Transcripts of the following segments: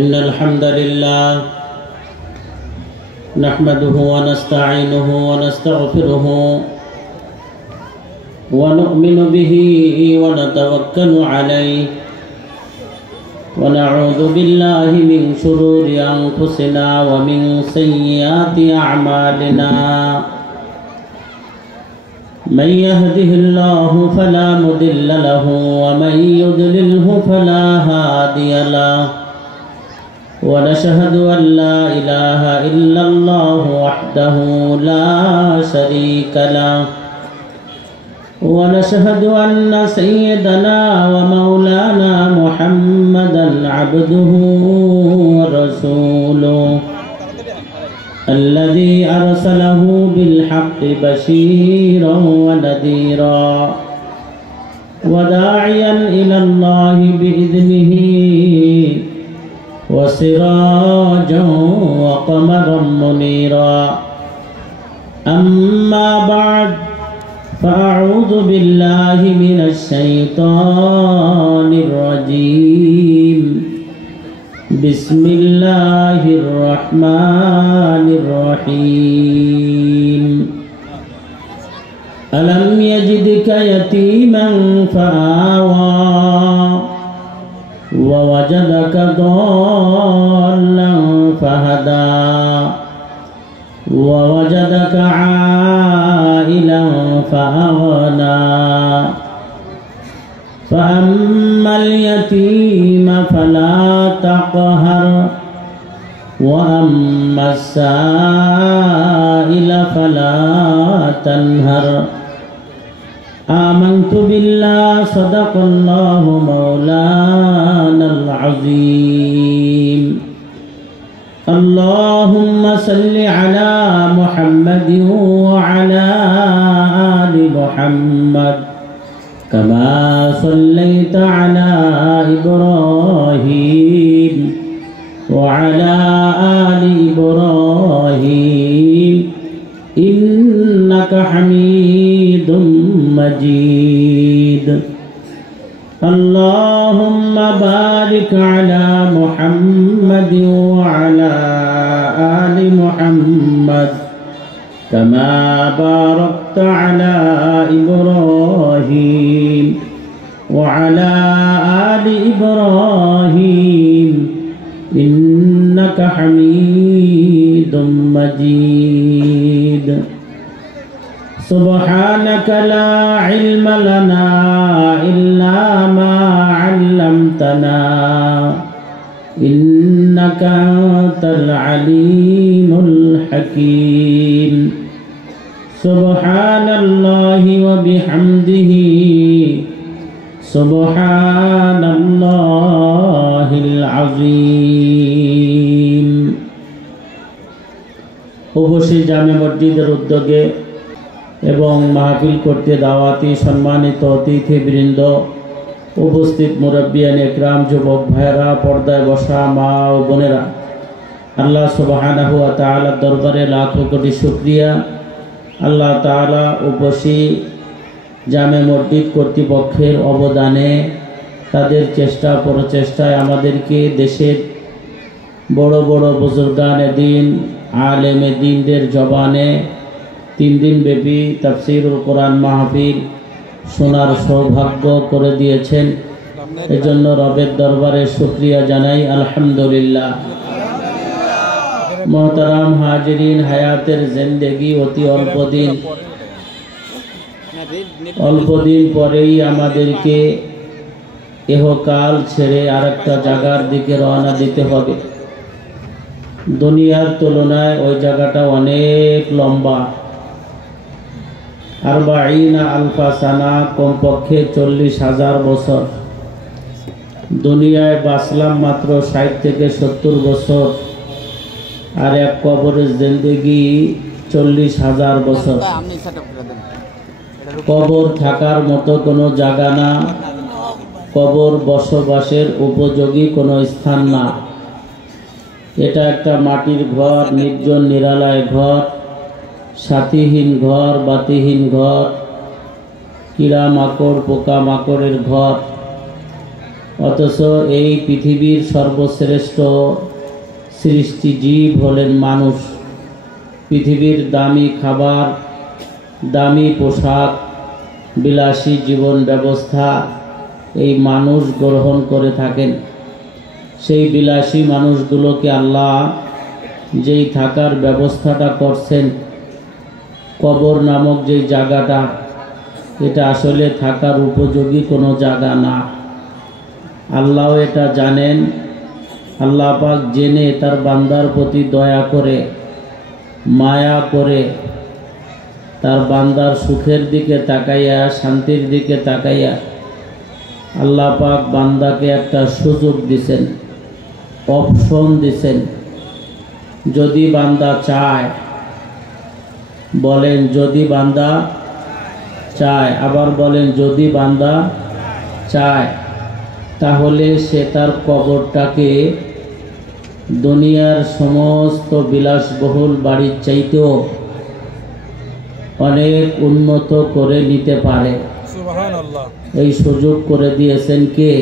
إن الحمد لله نحمده ونستعينه ونستغفره ونؤمن به ونتوكل عليه ونعوذ بالله من شرور أنفسنا ومن سيئات أعمالنا من يهده الله فلا مضل له ومن يضلله فلا هادي له ونشهد أن لا إله إلا الله وحده لا شريك له ونشهد أن سيدنا ومولانا محمدا عبده ورسوله الذي أرسله بالحق بشيرا ونذيرا وداعيا إلى الله بإذنه وسراجا وقمرا منيرا أما بعد فأعوذ بالله من الشيطان الرجيم بسم الله الرحمن الرحيم ألم يجدك يتيما فآوى ووجدك ضالا فهدى ووجدك عائلا فأغنى فأما اليتيم فلا تقهر وأما السائل فلا تنهر آمنت بالله صدق الله مولانا العظيم اللهم صل على محمد وعلى آل محمد كما صليت على إبراهيم وعلى آل إبراهيم إنك حميد مجيد اللهم بارك على محمد وعلى آل محمد كما باركت على إبراهيم وعلى آل إبراهيم إنك حميد مجيد سبحانك لا علم لنا إلا ما علمتنا إنك أنت العليم الحكيم سبحان الله وبحمده سبحان الله العظيم অবশ্যই জামে মসজিদের উদ্যোগে এবং মাহফিল করতে দাওয়াতি সম্মানিত অতিথিবৃন্দ উপস্থিত মুরব্বিয়ান একরাম যুবক ভাইরা পর্দায় বসা মা ও বোনেরা আল্লাহ সুবহানাহু ওয়া তাআলার দরবারে লাখো কোটি শুকরিয়া আল্লাহ তাআলা উপস্থিত জামে মসজিদ কর্তৃপক্ষের অবদানে তাদের চেষ্টা প্রচেষ্টায় আমাদেরকে দেশের বড় বড় বুজুর্গানে দিন আলেমে দিনদের জবানে 3 দিন ব্যাপী তাফসীরুল কোরআন মাহফিল শোনার সৌভাগ্য করে দিয়েছেন এজন্য রবের দরবারে শুকরিয়া জানাই আলহামদুলিল্লাহ। মোহতারাম হাজিরিন, হায়াতের জিন্দেগি অতি অল্পদিন পরেই আমাদেরকে ইহকাল ছেড়ে আরেকটা জায়গার দিকে রওনা দিতে হবে। দুনিয়ার তুলনায় ওই জায়গাটা অনেক লম্বা, 40 আলফা সানা, কমপক্ষে 40,000 বছর। দুনিয়ায় বাঁচলাম মাত্র 60 থেকে 70 বছর, আর এক কবরের জিন্দেগি 40,000 বছর। কবর থাকার মতো কোনো জায়গা না, কবর বসবাসের উপযোগী কোনো স্থান না। এটা একটা মাটির ঘর, নির্জন নিরালয় ঘর, সাথীহীন ঘর, বাতিহীন ঘর, কীড়া মাকড় পোকা মাকড়ের ঘর। অথচ এই পৃথিবীর সর্বশ্রেষ্ঠ সৃষ্টি জীব হলেন মানুষ। পৃথিবীর দামি খাবার, দামি পোশাক, বিলাসী জীবন ব্যবস্থা এই মানুষ গ্রহণ করে থাকেন। সেই বিলাসী মানুষগুলোকে আল্লাহ যেই থাকার ব্যবস্থাটা করছেন, কবর নামক যেই জায়গাটা, এটা আসলে থাকার উপযোগী কোনো জায়গা না। আল্লাহও এটা জানেন। আল্লাহ পাক জেনে তার বান্দার প্রতি দয়া করে, মায়া করে, তার বান্দার সুখের দিকে তাকাইয়া, শান্তির দিকে তাকাইয়া আল্লাহ পাক বান্দাকে একটা সুযোগ দিছেন, অপশন দিছেন। যদি বান্দা চায়, বলেন যদি বান্দা চায়, আবার বলেন যদি বান্দা চায়, তাহলে সে তার কবরটাকে দুনিয়ার সমস্ত বিলাসবহুল বাড়ির চাইতেও অনেক উন্নত করে নিতে পারে। সুবহানাল্লাহ। এই সুযোগ করে দিয়েছেন কে?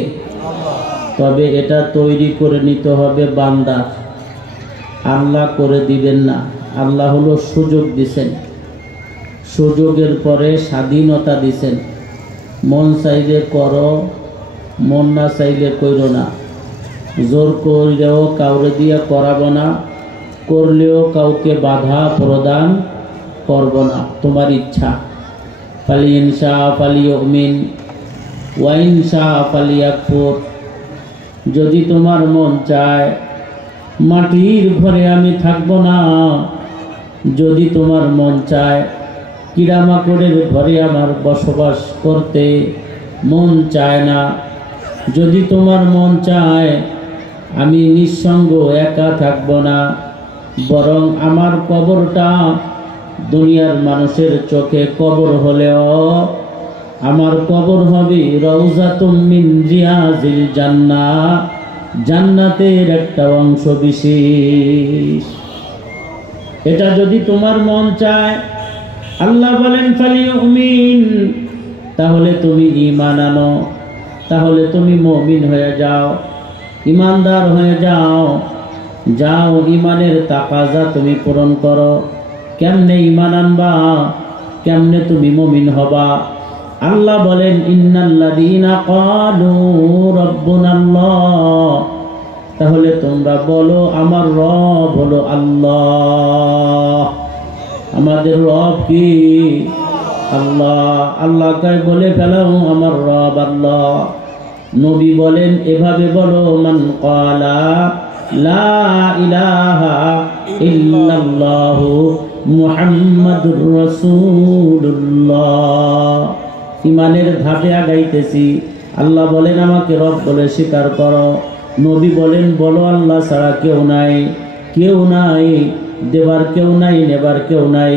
আল্লাহ। তবে এটা তৈরি করে নিতে হবে বান্দা, আল্লাহ করে দিবেন না। আল্লাহ হলো সুযোগ দিছেন, সুযোগের পরে স্বাধীনতা দিছেন। মন চাইলে করো, মন না চাইলে কইরো না। জোর করলেও কাউরে দিয়া করাবো না, করলেও কাউকে বাধা প্রদান করব না, তোমার ইচ্ছা। ফালিন শাহ ফালিউমিন ওয়াইন শাহ ফালিয়াকফুর। যদি তোমার মন চায় মাটির ঘরে আমি থাকবো না, যদি তোমার মন চায় কিরামাকড়ের ঘরে আমার বসবাস করতে মন চায় না, যদি তোমার মন চায় আমি নিঃসঙ্গ একা থাকবো না, বরং আমার কবরটা দুনিয়ার মানুষের চোখে কবর হলেও আমার কবর হবে রওজাতুম মিন রিয়াজিল জান্নাহ, জান্নাতের একটা অংশ বিশেষ। এটা যদি তোমার মন চায়, আল্লাহ বলেন ফালিউমিন, তাহলে তুমি ঈমান আনো, তাহলে তুমি মুমিন হয়ে যাও, ঈমানদার হয়ে যাও। যাও ঈমানের তাকাজা তুমি পূরণ করো। কেমনে ঈমান আনবা, কেমনে তুমি মুমিন হবা? আল্লাহ বলেন ইন্নাল্লাযীনা ক্বালু রাব্বুনাল্লাহ, তাহলে তোমরা বলো আমার রব হলো আল্লাহ। আমাদের রব কি? আল্লাহ। আল্লাহ কাই বলে ফেলাও আমার রব আল্লাহ। নবী বলেন এভাবে বলো, মান ক্বালা লা ইলাহা ইল্লাল্লাহু মুহাম্মাদুর রাসূলুল্লাহ। ঈমানের ধাপে আগাইতেছি। আল্লাহ বলেন আমাকে রব বলে স্বীকার করো। নবী বলেন বলো আল্লাহ ছাড়া কেউ নাই, কেউ নাই, দেবার কেউ নাই, নেবার কেউ নাই,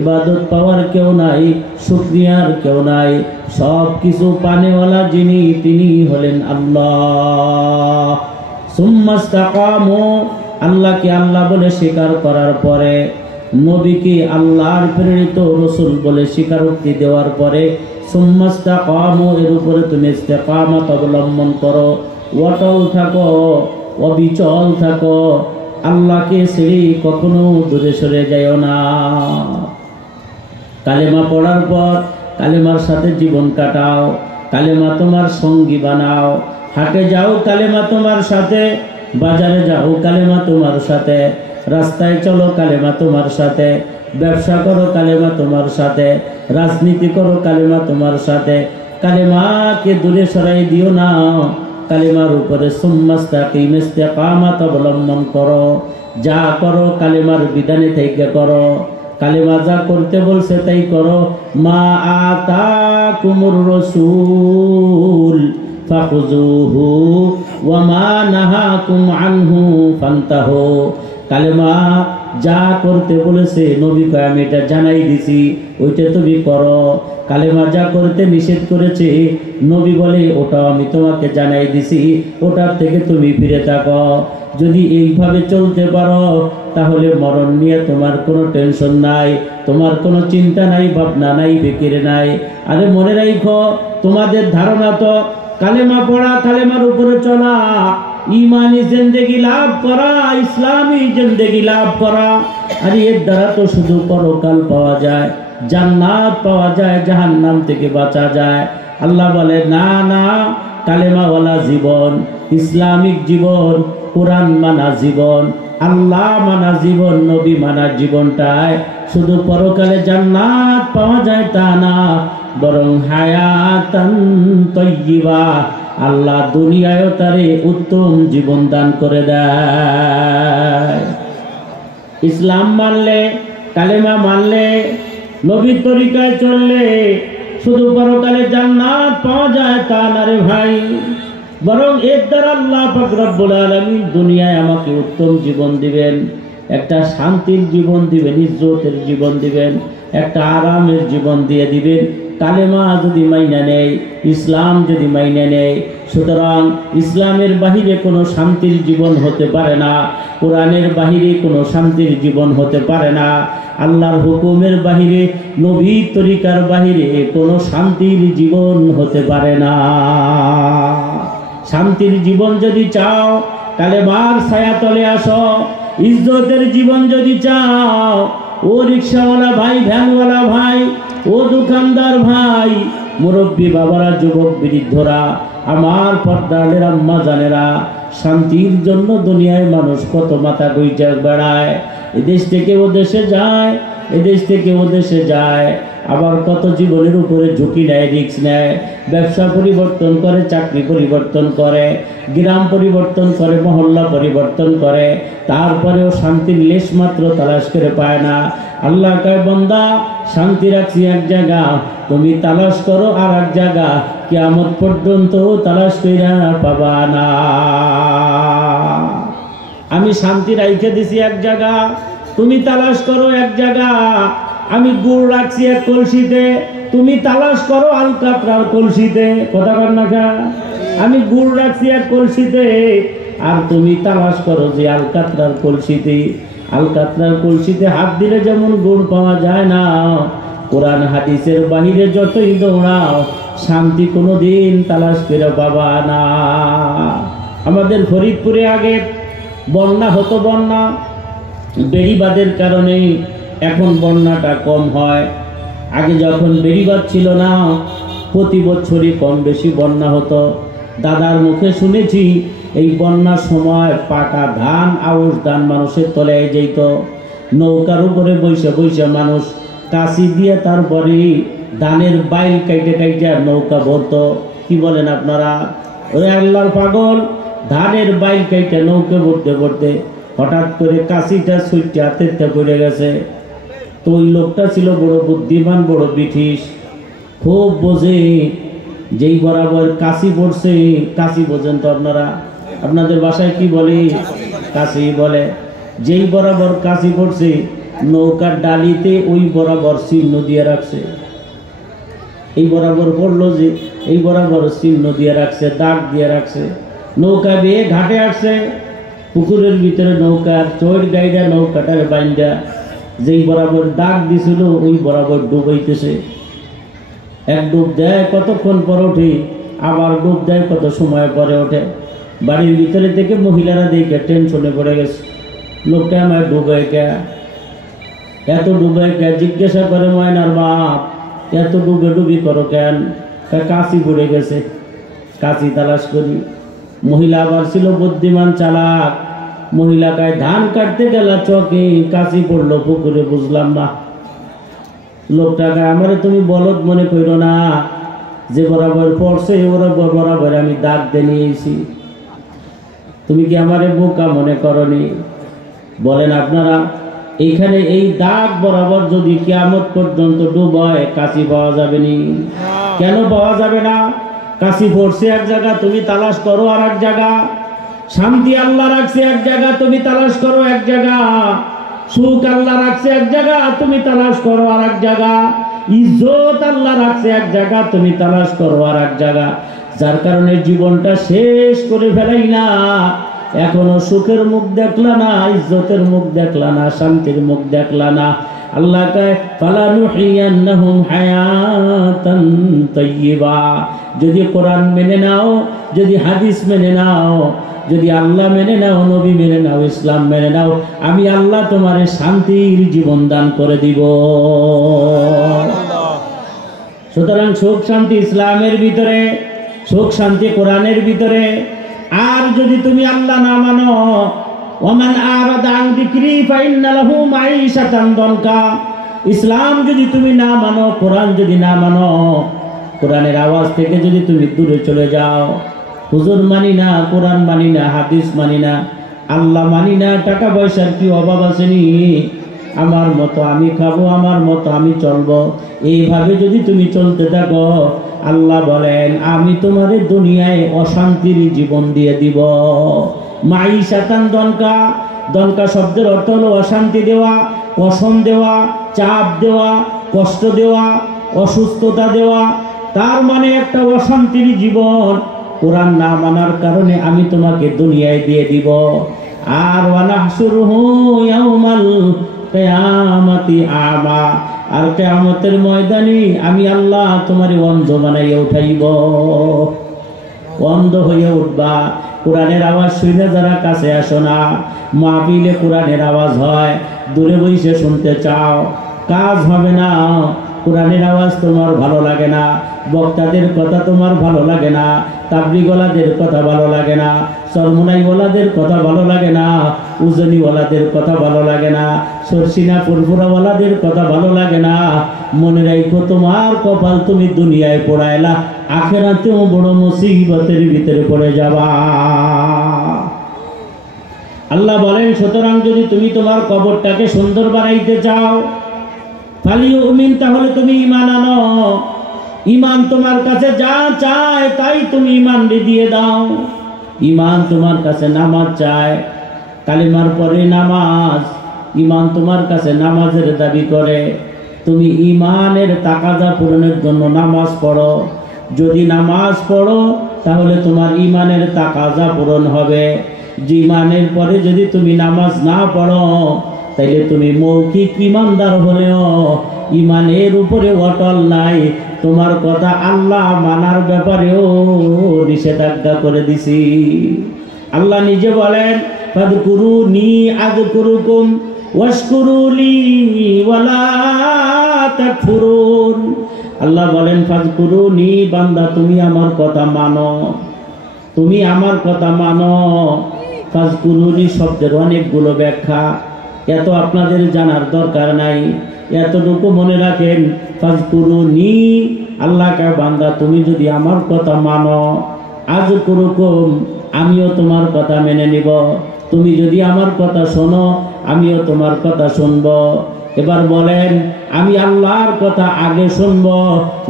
ইবাদত পাওয়ার কেউ নাই, শুকরিয়ার কেউ নাই, সব কিছু পানেওয়ালা যিনি তিনি হলেন আল্লাহ। সুম্মাস্তাকামু, আল্লাহকে আল্লাহ বলে স্বীকার করার পরে, নবীকে আল্লাহর প্রেরিত রাসূল বলে স্বীকারোক্তি দেওয়ার পরে, সুম্মাস্তাকামু, এর উপরে তুমি ইস্তেকামত অবলম্বন করো, অটল থাকো, অবিচল থাকো, আল্লাহকে ছেড়ে কখনো দূরে সরে যাও না। কালেমা পড়ার পর কালেমার সাথে জীবন কাটাও, কালেমা তোমার সঙ্গী বানাও। হাটে যাও কালেমা তোমার সাথে, বাজারে যাও কালেমা তোমার সাথে, রাস্তায় চলো কালেমা তোমার সাথে, ব্যবসা করো কালেমা তোমার সাথে, রাজনীতি করো কালেমা তোমার সাথে। কালেমাকে দূরে সরাই দিও না, কালেমার উপরে সুম্মাস্তাকিম, ইস্তেকামাত অবলম্বন করো। যা করো কালেমার বিধানে থেকে করো, কালেমা যা করতে বলছে তাই করো। মা আতাকুমুর রাসূল ফাখুযুহু ওয়া মা নাহাকুম আনহু ফান্তাহু। কালেমা যা করতে বলেছে নবী কয় আমি এটা জানাই দিছি, ওইটা তুমি করো। কালেমা যা করতে নিষেধ করেছে নবী বলে ওটাও আমি তোমাকে জানাই দিছি, ওটার থেকে তুমি ফিরে থাকো। যদি এইভাবে চলতে পারো তাহলে মরণ নিয়ে তোমার কোনো টেনশন নাই, তোমার কোনো চিন্তা নাই, ভাবনা নাই, ফিকির নাই। আরে মনে রাখো তোমাদের ধারণা তো কালেমা পড়া, কালেমার উপরে চলা, ইমানি জিন্দেগি লাভ করা, ইসলামী জিন্দেগি লাভ করা। আর এর দ্বারা তো শুধু পরকাল পাওয়া যায়, জান্নাত পাওয়া যায়, জাহান্নাম থেকে বাঁচা যায়। আল্লাহ বলে না না, কালেমাওয়ালা জীবন, ইসলামিক জীবন, কোরআন মানা জীবন, আল্লাহ মানা জীবন, নবী মানা জীবনটায় শুধু পরকালে জান্নাত পাওয়া যায় তা না, বরং হায়াতান তাইয়্যিবা, আল্লাহ দুনিয়ায়ও তারে উত্তম জীবন দান করে দেয়। ইসলাম মানলে, কালেমা মানলে, নবীর তরিকায় চললে শুধু পরকালে জান্নাত পাওয়া যায় তা না রে ভাই, বরং এর দ্বারা আল্লাহ পাক রব্বুল আলামিন দুনিয়ায় আমাকে উত্তম জীবন দিবেন, একটা শান্তির জীবন দিবেন, ইজ্জতের জীবন দিবেন, একটা আরামের জীবন দিয়ে দিবেন। কালেমা যদি মাইনা নেয়, ইসলাম যদি মাইনা নেয়, সুতরাং ইসলামের বাহিরে কোনো শান্তির জীবন হতে পারে না, কোরআনের বাহিরে কোনো শান্তির জীবন হতে পারে না, আল্লাহর হুকুমের বাহিরে, নবীর তরিকার বাহিরে কোনো শান্তির জীবন হতে পারে না। শান্তির জীবন যদি চাও, কালেমার ছায়াতলে আসো। ইজ্জতের জীবন যদি চাও, ও রিকশাওয়ালা ভাই, ভ্যানওয়ালা ভাই, ও দোকানদার ভাই, মুরব্বী বাবারা, যুবক বৃদ্ধরা, আমার পর্দারের আম্মা জানেরা, শান্তির জন্য দুনিয়ায় মানুষ কত মাথা গুইজা বেড়ায়, এদেশ থেকে ও দেশে যায়, এদেশ থেকে ও দেশে যায়, আবার কত জীবনের উপরে ঝুঁকি নেয়, রিস্ক নেয়, ব্যবসা পরিবর্তন করে, চাকরি পরিবর্তন করে, গ্রাম পরিবর্তন করে, মহল্লা পরিবর্তন করে, তারপরেও শান্তির লেশ মাত্র তালাশ করে পায় না। আল্লাহ কয় বান্দা, শান্তি রাখছি এক জায়গা, তুমি তালাশ করো আর এক জায়গা, কিয়ামত পর্যন্ত তালাশ কইরা পাবা না। আমি শান্তি রাইখে দিছি এক জায়গা, তুমি তালাশ করো এক জায়গা। আমি গুড় রাখছি এক কলসিতে, তুমি তালাশ করো আলকাতরার কলসিতে। কথা বল না কা? আমি গুড় রাখছি এক কলসিতে, আর তুমি তালাশ করো যে আলকাতরার কলসিতে। আলকাতরার কলসিতে হাত দিলে যেমন গুড় পাওয়া যায় না, কোরআন হাদিসের বাহিরে যতই দৌড়াও, শান্তি কোনোদিন তালাশ করে পাবা না। আমাদের ফরিদপুরে আগে বন্যা হতো, বন্যা বেড়িবাঁধের কারণে এখন বন্যাটা কম হয়। আগে যখন বেড়িবাঁধ ছিল না, প্রতি বছরই কম বেশি বন্যা হতো। দাদার মুখে শুনেছি এই বন্যার সময় পাকা ধান, আউশ ধান মানুষের তলায় যেত, নৌকার উপরে বৈশা বৈশা মানুষ কাশি দিয়ে তারপরে ধানের বাইল কাইটে কাইটে নৌকা ভরতো। কি বলেন আপনারা? ওই আল্লাহর পাগল, ধানের বাইল কাইটে নৌকা ভরতে ভরতে হঠাৎ করে কাশিটা সুইটে হাতে পড়ে গেছে। তো ওই লোকটা ছিল বড় বুদ্ধিমান, বড় ব্রিটিশ, খুব বোঝে। যেই বরাবর কাশি পড়ছে, কাশি বোঝেন তো আপনারা? আপনাদের বাসায় কি বলে? কাশি বলে। যেই বরাবর কাশি পড়ছে, নৌকার ডালিতে ওই বরাবর চিহ্ন দিয়ে রাখছে। এই বরাবর পড়লো যে, এই বরাবর চিহ্ন দিয়ে রাখছে, দাগ দিয়ে রাখছে। নৌকা বেয়ে ঘাটে আসছে, পুকুরের ভিতরে নৌকার চোর গাইডা নৌকাটার বাইন্দা যেই বরাবর দাগ দিছিল ওই বরাবর ডুবাইতেছে। এক ডুব দেয়, কতক্ষণ পর ওঠে, আবার ডুব দেয়, কত সময় পরে ওঠে। বাড়ির ভিতরে থেকে মহিলারা দেখে টেনশনে পড়ে গেছে, লোকটা আমার ডুবে কে, এত ডুবে কে? জিজ্ঞাসা করে ময়নার বাপ, এত ডুবে ডুবি করো কেন? কাশি পড়ে গেছে, কাশি তালাশ করি। মহিলা আবার ছিল বুদ্ধিমান, চালাক। মহিলা গায়ে ধান কাটতে গেল, চকে কাশি পড়লো পুকুরে, বুঝলাম না। লোকটা গায়ে, আমারে তুমি বলদ মনে করো না, যে বরাবর পড়ছে ওরা বরাবর আমি দাগ দিয়ে নিয়েছি, তুমি কি আমারে বোকা মনে করনি? বলেন আপনারা, এইখানে এই দাগ বরাবর যদি কিয়ামত পর্যন্ত ডুবায়, কাশি পাওয়া যাবে নি? কেন পাওয়া যাবে না? কাশি পড়ছে এক জায়গা, তুমি তালাশ করো আর এক জায়গা। শান্তি আল্লাহ রাখছে এক জায়গা, তুমি তালাশ করো এক জায়গা। সুখ আল্লাহ রাখছে এক জায়গা, তুমি তালাশ করো আর এক জায়গা। ইজ্জত আল্লাহ রাখছে এক জায়গা, তুমি তালাশ করো আর এক জায়গা। যার কারণে জীবনটা শেষ করে ফেলাই না, এখনো সুখের মুখ দেখলা না, ইজ্জতের মুখ দেখলা না, শান্তির মুখ দেখলা না। আল্লাহ কয় ফালানুহিয়ান্নাহুম হায়াতান তাইয়্যিবা। যদি কোরআন মেনে নাও, যদি হাদিস মেনে নাও, যদি আল্লাহ মেনে নাও, নবী মেনে নাও, ইসলাম মেনে নাও, আমি আল্লাহ তোমার শান্তির জীবন দান করে দিব। সুতরাং সুখ শান্তি ইসলামের ভিতরে, সুখ শান্তি কোরআনের ভিতরে। আর যদি তুমি আল্লাহ না মানো, ওমান আরাদা আন যিকরি ফাইন্না লাহু মাঈশাতান দনকা, ইসলাম যদি তুমি না মানো, কোরআন যদি না মানো, কোরআনের আওয়াজ থেকে যদি তুমি দূরে চলে যাও, হুজুর মানি না, কোরআন মানি না, হাদিস মানি না, আল্লাহ মানি না, টাকা পয়সার কি অভাব আসেনি, আমার মতো আমি খাবো, আমার মতো আমি চলবো, এইভাবে যদি তুমি চলতে থাকো, আল্লাহ বলেন আমি তোমারে দুনিয়ায় অশান্তির জীবন দিয়ে দিব। মাঈশাতান দনকা, দনকা শব্দের অর্থ হলো অশান্তি দেওয়া, কসম দেওয়া, চাপ দেওয়া, কষ্ট দেওয়া, অসুস্থতা দেওয়া। তার মানে একটা অশান্তির জীবন কোরআন না মানার কারণে আমি তোমাকে দুনিয়ায় দিয়ে দিব। আর ওয়ানাহশুরুহু ইয়াউমাল কিয়ামাতি আমা, আর কিয়ামতের ময়দানে আমি আল্লাহ তোমারে অন্ধ বানাইয়া উঠাইব। অন্ধ হয়ে উঠবা। কোরআনের আওয়াজ শুনে যারা কাছে আসো না, মাহফিলে কোরআনের আওয়াজ হয়, দূরে বসে শুনতে চাও, কাজ হবে না। কোরআনের আওয়াজ তোমার ভালো লাগে না, বক্তাদের কথা তোমার ভালো লাগে না, তাবলিগওয়ালাদের কথা ভালো লাগে না, সরমুনাইওয়ালাদের কথা ভালো লাগে না, উজনিওয়ালাদের কথা ভালো লাগে না, সরসিনা ফুরফুরাওয়ালাদের কথা ভালো লাগে না। মনে রাখো তোমার কপাল তুমি দুনিয়ায় পোড়াইলা, আখিরাতেও বড় মুসিবতের ভিতরে পড়ে যাবা। আল্লাহ বলেন সুতরাং যদি তুমি তোমার কবরটাকে সুন্দর বানাইতে চাও, ফালিউমিন, তাহলে তুমি ঈমান আনো। ঈমান তোমার কাছে যা চায় তাই তুমি ঈমান দিয়ে দাও। ঈমান তোমার কাছে নামাজ চায়, কালিমার পরে নামাজ। ঈমান তোমার কাছে নামাজের দাবি করে, তুমি ঈমানের তাকাজা পূরণের জন্য নামাজ পড়ো। যদি নামাজ পড়ো তাহলে তোমার ঈমানের তাকাজা পূরণ হবে। ঈমানের পরে যদি তুমি নামাজ না পড়ো, তাইলে তুমি মৌখিক ঈমানদার হলেও ঈমানের উপরে অটল নাই। তোমার কথা আল্লাহ মানার ব্যাপারেও নিষেধাজ্ঞা করে দিছি। আল্লাহ নিজে বলেন ফাযকুরুনি আযকুরুকুম ওয়াশকুরুলি ওয়ালা তাকফুরুন। আল্লাহ বলেন ফাযকুরুনি, বান্দা তুমি আমার কথা মানো, তুমি আমার কথা মানো। ফাযকুরুনি শব্দের অনেকগুলো ব্যাখ্যা, এত আপনাদের জানার দরকার নাই। এতটুকু মনে রাখেন, ফাযকুরুনি, আল্লাহ কা বান্দা তুমি যদি আমার কথা মানো, আযকুরুকুম, আমিও তোমার কথা মেনে নিব। তুমি যদি আমার কথা শোনো, আমিও তোমার কথা শুনব। এবার বলেন আমি আল্লাহর কথা আগে শুনব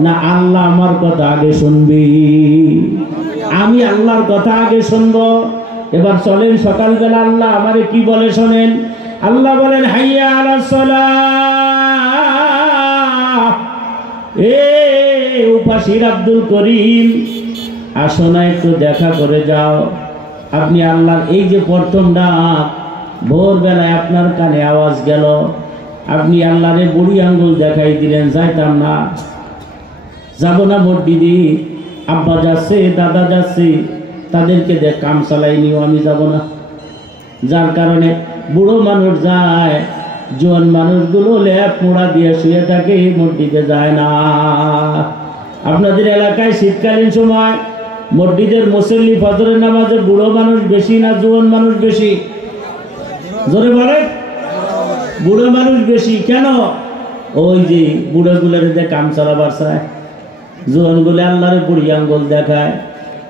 না আল্লাহ আমার কথা আগে শুনবি? আমি আল্লাহর কথা আগে শুনব। এবার চলেন সকালবেলা আল্লাহ আমারে কি বলে শোনেন। আল্লাহ বলেন হাইয়া আলাস সালাহ। এ উপাসীর আব্দুল করিম, আসো না একটু দেখা করে যাও। আপনি আল্লাহর এই যে প্রথম ডাক, ভোরবেলায় আপনার কানে আওয়াজ গেল, আপনি আল্লাহরে বুড়ি আঙ্গুল দেখাই দিলেন, যাইতাম না, যাব না ভোট দিদি, আব্বা যাচ্ছে, দাদা যাচ্ছে, তাদেরকে দেখ কাম চালাই নিও, আমি যাব না। যার কারণে বুড়ো মানুষ যায়, জোয়ান মানুষগুলো ল্যাপ মোড়া দিয়ে শুয়ে থাকে, ভোট দিতে যায় না। আপনাদের এলাকায় শীতকালীন সময় মসজিদের মুসল্লি ফজরের নামাজে বুড়ো মানুষ বেশি না জোয়ান মানুষ বেশি? জোরে বলে, বুড়ো মানুষ বেশি। কেন? ওই যে বুড়োগুলোর কাম চালাবার চায়, জোয়ানগুলো আল্লাহরে বুড়ি আঙ্গুল দেখায়।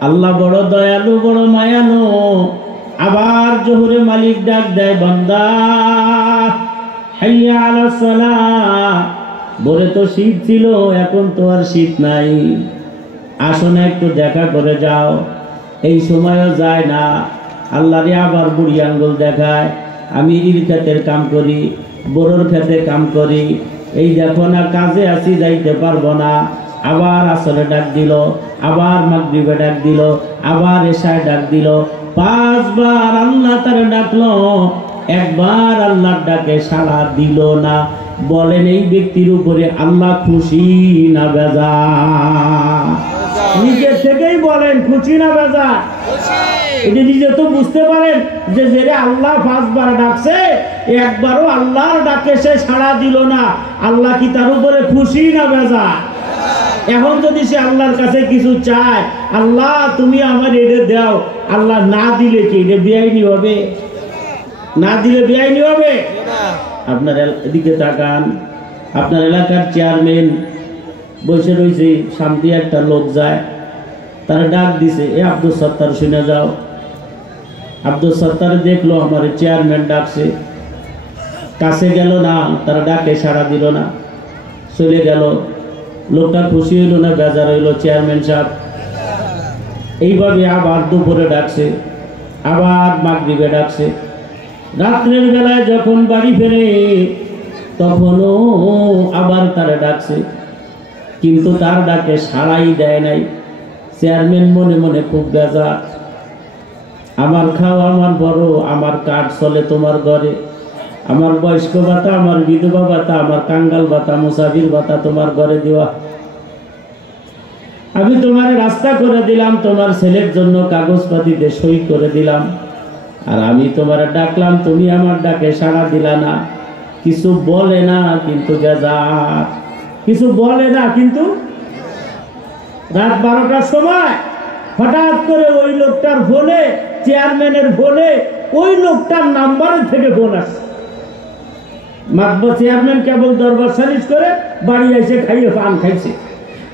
আল্লাহ বড় দয়ালু, বড় মায়ালু। আবার জোহরে মালিক ডাক দেয়, বান্দা হাইয়া আলাস সালাহ। ভোরে তো শীত ছিল, এখন তো আর শীত নাই, আসো না একটু দেখা করে যাও। এই সময়ও যায় না, আল্লাহরে আবার বুড়ি আঙ্গুল দেখায়। আমি ইর ক্ষেতের কাম করি, বড়োর ক্ষেতে কাম করি, এই দেখো না কাজে আসি, যাইতে পারবো না। আবার আসরে ডাক দিল, আবার মাগরিবে ডাক দিল, আবার এশায় ডাক দিল। 5 বার আল্লাহ তারে ডাকলো, একবার আল্লাহর ডাকে সাড়া দিল না। বলেন এই ব্যক্তির উপরে আল্লাহ খুশি না বেজার? নিজের থেকেই বলেন খুশি না বেজার? এটা নিজে তো বুঝতে পারেন যে যে আল্লাহ 5 বার ডাকছে, একবারও আল্লাহর ডাকে সে সাড়া দিল না, আল্লাহ কি তার উপরে খুশি না বেজার? এখন যদি সে আল্লাহর কাছে কিছু চায়, আল্লাহ তুমি আমার এটা দাও, আল্লাহ না দিলে কি এটা বেআইনি হবে? না দিলে বেআইনি হবে? আপনার এদিকে তাকান, আপনার এলাকার চেয়ারম্যান বসে রয়েছে, সামনে একটা লোক যায়, তারা ডাক দিছে, এ আব্দুল সত্তার শুনে যাও। আব্দুল সত্তার দেখলো আমার চেয়ারম্যান ডাকছে, কাছে গেল না, তারা ডাকে সাড়া দিল না, চলে গেল। লোকটা খুশি হইল না বেজার হইল? চেয়ারম্যান সাহেব এইভাবে আবার দুপুরে ডাকছে, আবার মাগরিবে ডাকছে, রাত্রের বেলায় যখন বাড়ি ফেরে তখনও আবার তারা ডাকছে, কিন্তু তার ডাকে সাড়াই দেয় নাই। চেয়ারম্যান মনে মনে খুব বেজার, আমার খাওয়া আমার বড়, আমার কাঠ চলে তোমার ঘরে, আমার বয়স্ক ভাতা, আমার বিধবা ভাতা, আমার কাঙ্গাল ভাতা, মুসাফির ভাতা তোমার ঘরে দেওয়া, আমি তোমার রাস্তা করে দিলাম, তোমার ছেলের জন্য কাগজপাতিতে সই করে দিলাম, আর আমি তোমার ডাকলাম, তুমি আমার ডাকে সাড়া দিলা না। কিছু বলে না কিন্তু বেজার, কিছু বলে না কিন্তু। রাত 12টার সময় হঠাৎ করে ওই লোকটার ফোনে, চেয়ারম্যানের ফোনে ওই লোকটার নাম্বারের থেকে ফোন আসছে। মাতবর চেয়ারম্যান কেবল দরবার সালিশ করে বাড়ি এসে খাইয়ে পান খাইছে,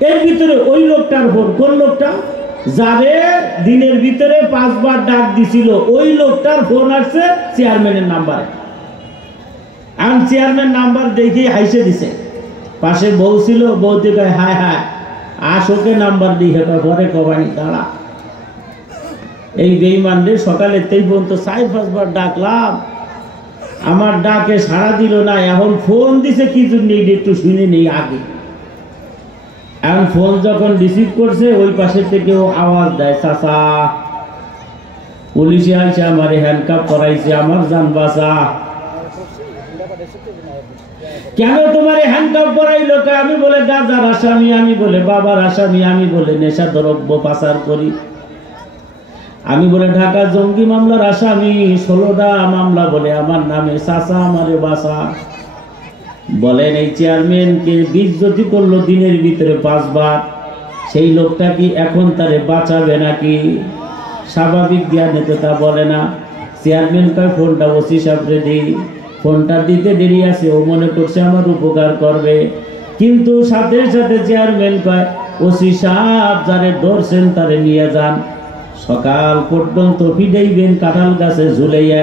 এর ভিতরে ওই লোকটার ফোন। কোন লোকটা? যারে দিনের ভিতরে 5 বার ডাক দিছিল, ওই লোকটার ফোন আসছে চেয়ারম্যানের নাম্বারে। আমি চেয়ারম্যান নাম্বার দেখে হাইসে দিছে, পাশে বউ ছিল, বউতে কয় হায় হায় আসোকে নাম্বার দিয়ে পরে কবানি দাঁড়া। এই বেঈমানদের সকালে তেই পর্যন্ত 4-5 বার ডাকলাম, আমার ডাকে সাড়া দিল না, এখন ফোন দিছে কি জন্য একটু শুনে নেই আগে। এখন ফোন যখন রিসিভ করছে, ওই পাশে থেকেও আওয়াজ দেয়, চাচা পুলিশে আসছে, আমার হ্যান্ডকাপ করাইছে, আমার জান বাঁচা। কেন তোমার হ্যান্ডকাপ করাইলো? আমি বলে গাজার আসামি, আমি বলে বাবার আসামি, আমি বলে নেশা দ্রব্য পাচার করি, আমি বলে ঢাকা জঙ্গি মামলার আসামি, 16টা মামলা বলে আমার নামে, চাচা আমারে বাঁচা। বলেন এই চেয়ারম্যানকে বেইজ্জতি করলো দিনের ভিতরে 5 বার, সেই লোকটা কি এখন তারে বাঁচাবে নাকি? স্বাভাবিক জ্ঞানে তো তা বলে না। চেয়ারম্যান কয় ফোনটা ওসি সাহেবরে দিই, ফোনটা দিতে দেরি আছে, ও মনে করছে আমার উপকার করবে, কিন্তু সাথে সাথে চেয়ারম্যান কয় ওসি সাহেব যারে ধরছেন তারে নিয়ে যান, সকাল পর্যন্ত ফিডাইবেন কাঁঠাল গাছে ঝুলাইয়া,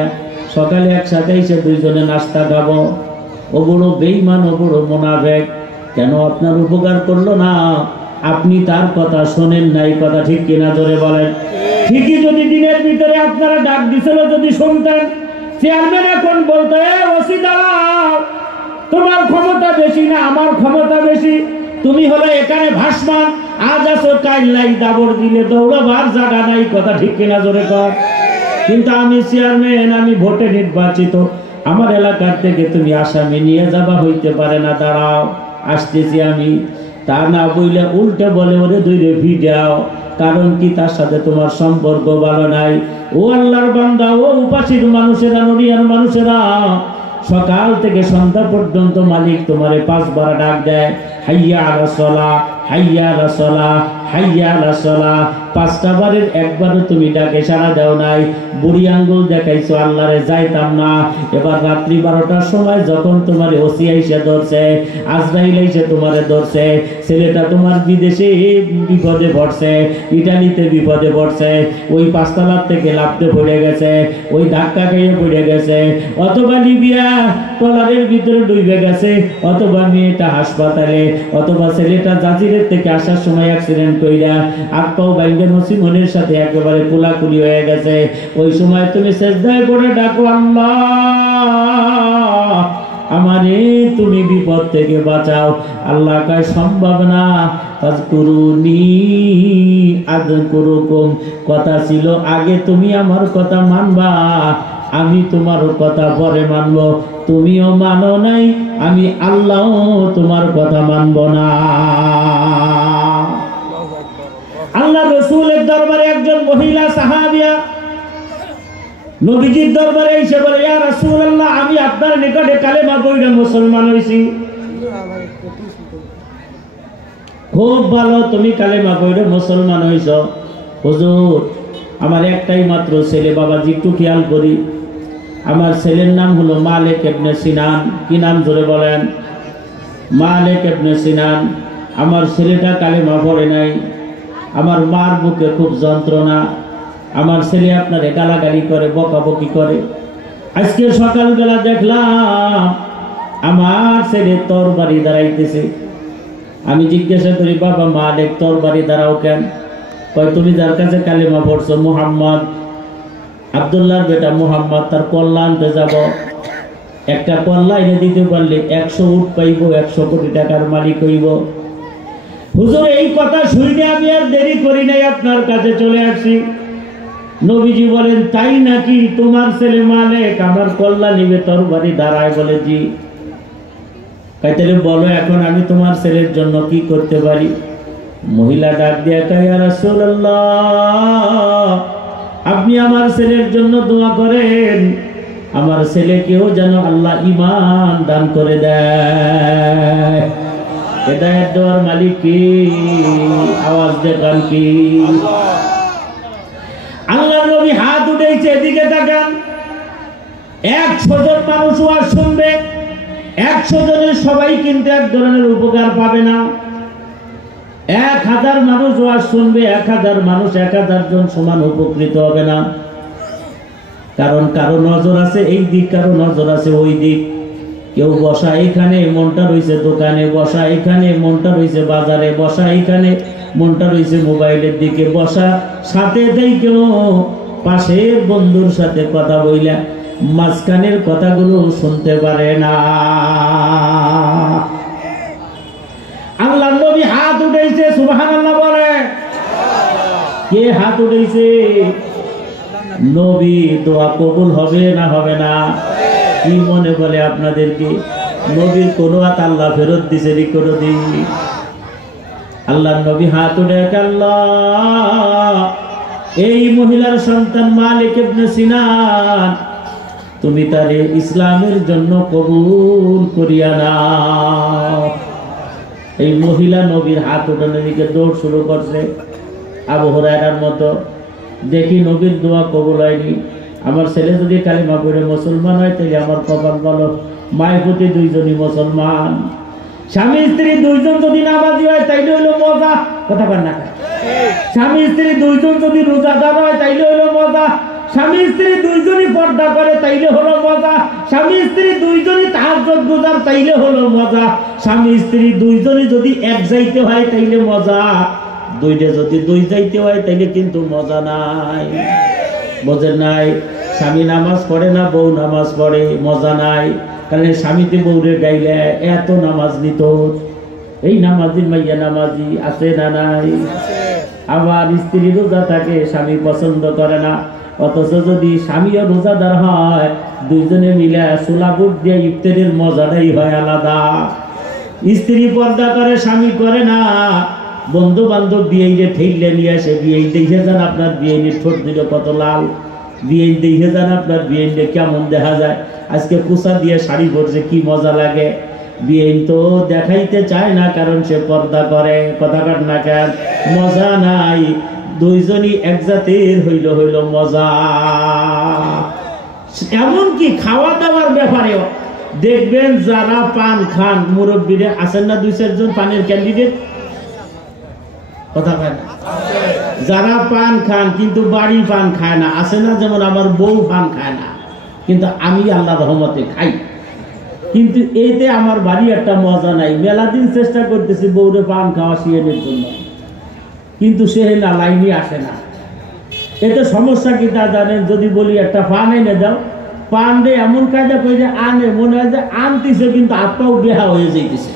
সকালে একসাথে এসে দুইজনে নাস্তা খাবো। ও বড় বেঈমান, ও বড় মুনাফিক, কেন আপনার উপকার করলো না? আপনি তার কথা শোনেন নাই, কথা ঠিক কিনা জোরে বলেন? ঠিকই যদি দিনের ভিতরে আপনারা ডাক দিছিল যদি শুনতেন, চেয়ারম্যান এখন বলতো ওসি দাঁড়াও, তোমার ক্ষমতা বেশি না আমার ক্ষমতা বেশি, তুমি হলো এখানে ভাসমান, আজ আছো কাল লাই দাবর দিলে দৌড়াবার জায়গা নাই, কথা ঠিক কিনা জোরে কর। কিন্তু আমি চেয়ারম্যান, আমি ভোটে নির্বাচিত, আমার এলাকার থেকে তুমি আসামি নিয়ে যাবা হইতে পারে না, দাঁড়াও আসতেছি আমি। তা না বইলে উল্টে বলে ওরে দুইরে ভিড়াও, কারণ কি তার সাথে তোমার সম্পর্ক ভালো নাই। ও আল্লাহর বান্দা, ও উপাসীর মানুষেরা, নড়িয়ার মানুষেরা, সকাল থেকে সন্ধ্যা পর্যন্ত মালিক তোমারে 5 বার ডাক দেয়, হাইয়া আলাস সালাহ, হাইয়া আলাস সালাহ, হাইয়া আলাস সালাহ। 5টা বারের একবারও তুমি ডাকে সাড়া দাও নাই, বুড়ি আঙ্গুল দেখাইছো আল্লাহরে যাইতাম না। এবার রাত্রি 12টার সময় যখন তোমার ওসি আইসা ধরছে, আজরাইল আইসা তোমারে ধরছে, ছেলেটা তোমার বিদেশে বিপদে পড়ছে, ইটালিতে বিপদে পড়ছে, ওই 5 তলার থেকে লাফতে পড়ে গেছে, ওই ধাক্কা খেয়ে পড়ে গেছে, অথবা লিবিয়া ট্রলারের ভিতরে ডুবে গেছে, অথবা মেয়েটা হাসপাতালে, অথবা ছেলেটা জাজিরের থেকে আসার সময় অ্যাক্সিডেন্ট কইরা আত্মাও বাইঙ্গে নসিমনের সাথে একেবারে কোলাকুলি হয়ে গেছে, ওই সময় তুমি সেজদায় পড়ে ডাকো আল্লাহ আমারে তুমি বিপদ থেকে বাঁচাও। আল্লাহ কয় সম্ভব না, ফাজকুরুনি আযকুরুকুম, কথা ছিল আগে তুমি আমার কথা মানবা, আমি তোমার কথা পরে মানব, তুমিও মানো নাই, আমি আল্লাহ তোমার কথা মানব না। আল্লাহ রাসূলের দরবারে একজন মহিলা সাহাবিয়া নবীজির দরবারে এসে বলে, ইয়া রাসূলুল্লাহ, আমি আপনার নিকটে কালেমা পড়ে মুসলমান হইছি। খুব ভালো, তুমি কালেমা পড়ে মুসলমান হইছ। হুজুর, আমার একটাই মাত্র ছেলে, বাবাজি একটু খেয়াল করি। আমার ছেলের নাম হলো মালিক ইবনে সিনান। কি নাম জোরে বলেন? মালিক ইবনে সিনান। আমার ছেলেটা কালেমা পড়ে নাই, আমার মার বুকে খুব যন্ত্রণা, আমার ছেলে আপনার গালাগালি করে, বকাবকি করে। আজকে সকালবেলা দেখলাম আমার ছেলে তরবারি দাঁড়াইতেছে। আমি জিজ্ঞাসা করি, বাবা মালিক তরবারি দাঁড়াও কেন? কয়, তুমি যার কাছে কালেমা পড়ছো, মুহাম্মদ, আব্দুল্লাহর বেটা মুহাম্মদ, তার কল্লা আনতে যাব। একটা কল্লা এনে দিতে পারলে 100 উট পাইব, 100 কোটি টাকার মালিক হইব। হুজুর, এই কথা শুনে আমি আর দেরি করি নাই, আপনার কাছে চলে আসছি। নবীজি বলেন, তাই নাকি? তোমার ছেলে মালিক আমার কল্লা নিবে, তরবারি দাঁড়ায়? বলে জি। তাহলে বলো এখন আমি তোমার ছেলের জন্য কি করতে পারি? মহিলা ডাক দিয়া কয়, ইয়া রাসূলুল্লাহ, আপনি আমার ছেলের জন্য দোয়া করেন, আমার ছেলেকেও যেন আল্লাহ ঈমান দান করে দেয়। হেদায়েত দেওয়ার মালিক কি? আওয়াজ দেখান কি? আল্লাহর নবী হাত উঠেছে, এদিকে তাকান। 100 জন মানুষ ওয়াজ শুনবে, 100 জনের সবাই কিন্তু এক ধরনের উপকার পাবে না। 1000 মানুষ ওয়াজ শুনবে, 1000 মানুষ 1000 জন সমান উপকৃত হবে না। কারণ কারো নজর আছে এই দিক, কারো নজর আছে ওই দিক। কেউ বসা এখানে, মনটা রয়েছে দোকানে, বসা এখানে, মনটা রয়েছে বাজারে, বসা এখানে, মনটা রয়েছে মোবাইলের দিকে, বসা সাথে দেই কেউ পাশের বন্ধুর সাথে কথা বইলা মাঝখানের কথাগুলো শুনতে পারে না। আল্লাহর নবী হাত উঠেছে, সুবহানাল্লাহ বলে। কে হাত উঠেছে? নবী। দোয়া কবুল হবে না হবে না? কি মনে বলে আপনাদেরকে? নবীর কোন হাত আল্লাহ ফেরত দিছে নি কোনদিন? আল্লাহর নবী হাত উঠে, আল্লাহ, এই মহিলার সন্তান মালিক ইবনে সিনান, তুমি তারে ইসলামের জন্য কবুল করিয়া নাও। এই মহিলা নবীর হাত উঠানোর দিকে দৌড় শুরু করছে, আবু হুরায়রার মতো। দেখি নবীর দোয়া কবুল হয়নি। আমার ছেলে যদি কালিমা পড়ে মুসলমান হয়, তাহলে আমার কপাল ভালো। মায়ের প্রতি 2 জনই মুসলমান, স্বামী স্ত্রী 2 জন যদি নামাজি হয়, তাইলে হইলো মজা। কথা বল না? স্বামী স্ত্রী 2 জন যদি রোজাদার হয়, তাইলে হইলো মজা। স্বামী স্ত্রী 2 জনই পর্দা করে, তাইলে হলো মজা। স্বামী স্ত্রী 2 জনই তাহাজ্জুদ গুজার, তাইলে হলো মজা। স্বামী স্ত্রী 2 জনই যদি এক যাইতে হয়, তাইলে মজা। 2টা যদি 2 যাইতে হয়, তাইলে কিন্তু মজা নাই। বোঝেন নাই? স্বামী নামাজ পড়ে না, বউ নামাজ পড়ে, মজা নাই। কারণ স্বামীতে বউরে গাইলে এত নামাজ নিত। এই নামাজি মাইয়া নামাজি আছে না নাই? আবার স্ত্রী রোজা থাকে, স্বামী পছন্দ করে না। অথচ যদি স্বামীও রোজাদার হয়, 2 জনে মিলে সোলা বুট দিয়ে ইফতারের মজাটাই হয় আলাদা। স্ত্রী পর্দা করে, স্বামী করে না। বন্ধু বান্ধব বিয়ে ঠেলে নিয়ে আসে, বিয়ে দেখে যান আপনার বিয়ে ঠোঁট দিলে কত লাল, বিয়ে দেখে যান আপনার বিয়ে কেমন দেখা যায়। আজকে কুচা দিয়ে শাড়ি পরছে, কি মজা লাগে। বিয়ে তো দেখাইতে চায় না, কারণ সে পর্দা করে। কথা কাট না কেন? মজা নাই। 2 জনই এক জাতির হইল হইল মজা। এমনকি খাওয়া দাওয়ার ব্যাপারেও দেখবেন, যারা পান খান, মুরব্বীরা আছেন না 2-4 জন পানের ক্যান্ডিডেট? কথা কয় না? যারা পান খান কিন্তু বাড়ি পান খায় না, আছে না? যেমন আমার বউ পান খায় না, কিন্তু আমি আল্লাহর রহমতে খাই। কিন্তু এইতে আমার বাড়ি একটা মজা নাই। মেলা দিন চেষ্টা করতেছি বউরে পান খাওয়া শিয়ানের জন্য, কিন্তু সে না, লাইনে আসে না। এতে সমস্যা কি তা জানেন? যদি বলি একটা পান এনে দাও, পান দিয়ে এমন কায়দা করে আনে, মনে হয় যে আনতেছে, কিন্তু হাত পাও বেহা হয়ে যাইতেছে।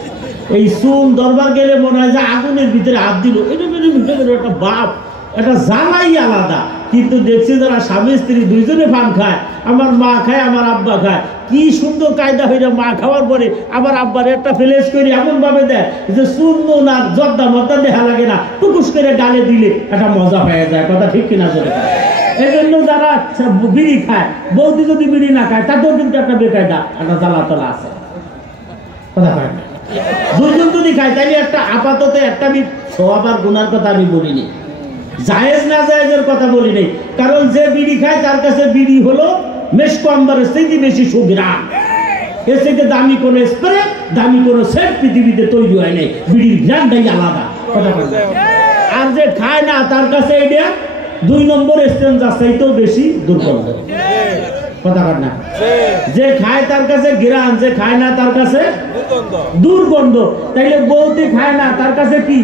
এই চুল দরবার গেলে মনে হয় যে আগুনের ভিতরে হাত দিল। এটা একটা বাপ, একটা জ্বালাই আলাদা। কিন্তু দেখছি যারা স্বামী স্ত্রী দুইজনে পান খায়, আমার মা খায় আমার আব্বা খায়, কি সুন্দর কায়দা হইলে মা খাওয়ার পরে আমার আব্বার একটা ফ্লেশ করে এমন ভাবে দেয় যে সুন্দর না জর্দা মর্দা দেখা লাগে না, টুকুস করে ডালে দিলে একটা মজা হয়ে যায়। কথা ঠিক কিনা জোরে? এই জন্য যারা বিড়ি খায়, বৌদি যদি বিড়ি না খায় তাতেও কিন্তু একটা বেকায়দা একটা জ্বালা তলা আছে। কথা কয় না? দুইজন যদি খায় তাইলে একটা আপাতত একটা সবার গুনার কথা আমি বলিনি, জায়েজ না জায়েজের কথা বলি নাই। কারণ যে বিড়ি খায় তার কাছে বিড়ি হলো মেশকো আম্বারের থেকে বেশি সুগ্রাম। এর থেকে দামি কোনো স্প্রে, দামি কোনো সেট পৃথিবীতে তৈরি হয় নাই। বিড়ির গ্রামটাই আলাদা। কথা বলে আর যে খায় না তার কাছে এটা 2 নম্বর স্ট্রেঞ্জ আছে, এটাও বেশি দুর্গন্ধ। কথা বল না? যে খায় তার কাছে গ্রাম, যে খায় না তার কাছে দুর্গন্ধ। তাইলে বউতে খায় না তার কাছে কি?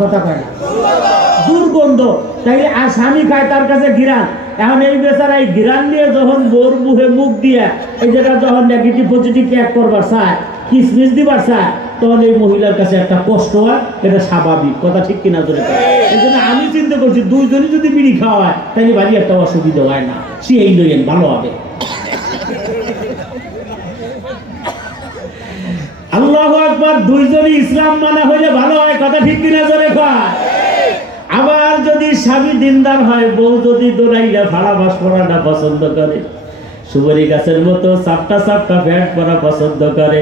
কথা কয় না, দুর্গন্ধ। তাইলে আর স্বামী খায় তার কাছে ঘিরান। এখন এই বেচারা এই ঘিরান নিয়ে যখন বোর মুখে মুখ দিয়ে এই জায়গা যখন নেগেটিভ পজিটিভ ক্যাক করবার চায়, কিসমিস দিবার চায়, তখন এই মহিলার কাছে একটা কষ্ট হয়। এটা স্বাভাবিক। কথা ঠিক কিনা জোরে? এই জন্য আমি চিন্তা করছি দুইজনই যদি বিড়ি খাওয়া হয় তাহলে বাড়ি একটা অসুবিধা হয় না, সে এই লইয়েন ভালো হবে। আল্লাহু আকবার। দুইজনই ইসলাম মানা হইলে ভালো হয়। কথা ঠিক কিনা জোরে কয়? আবার যদি স্বামী দিনদার হয়, বউ যদি দোলাইলা ফাড়া বাস পরাটা পছন্দ করে, সুপারি গাছের মতো চাপটা চাপটা প্যান্ট পরা পছন্দ করে,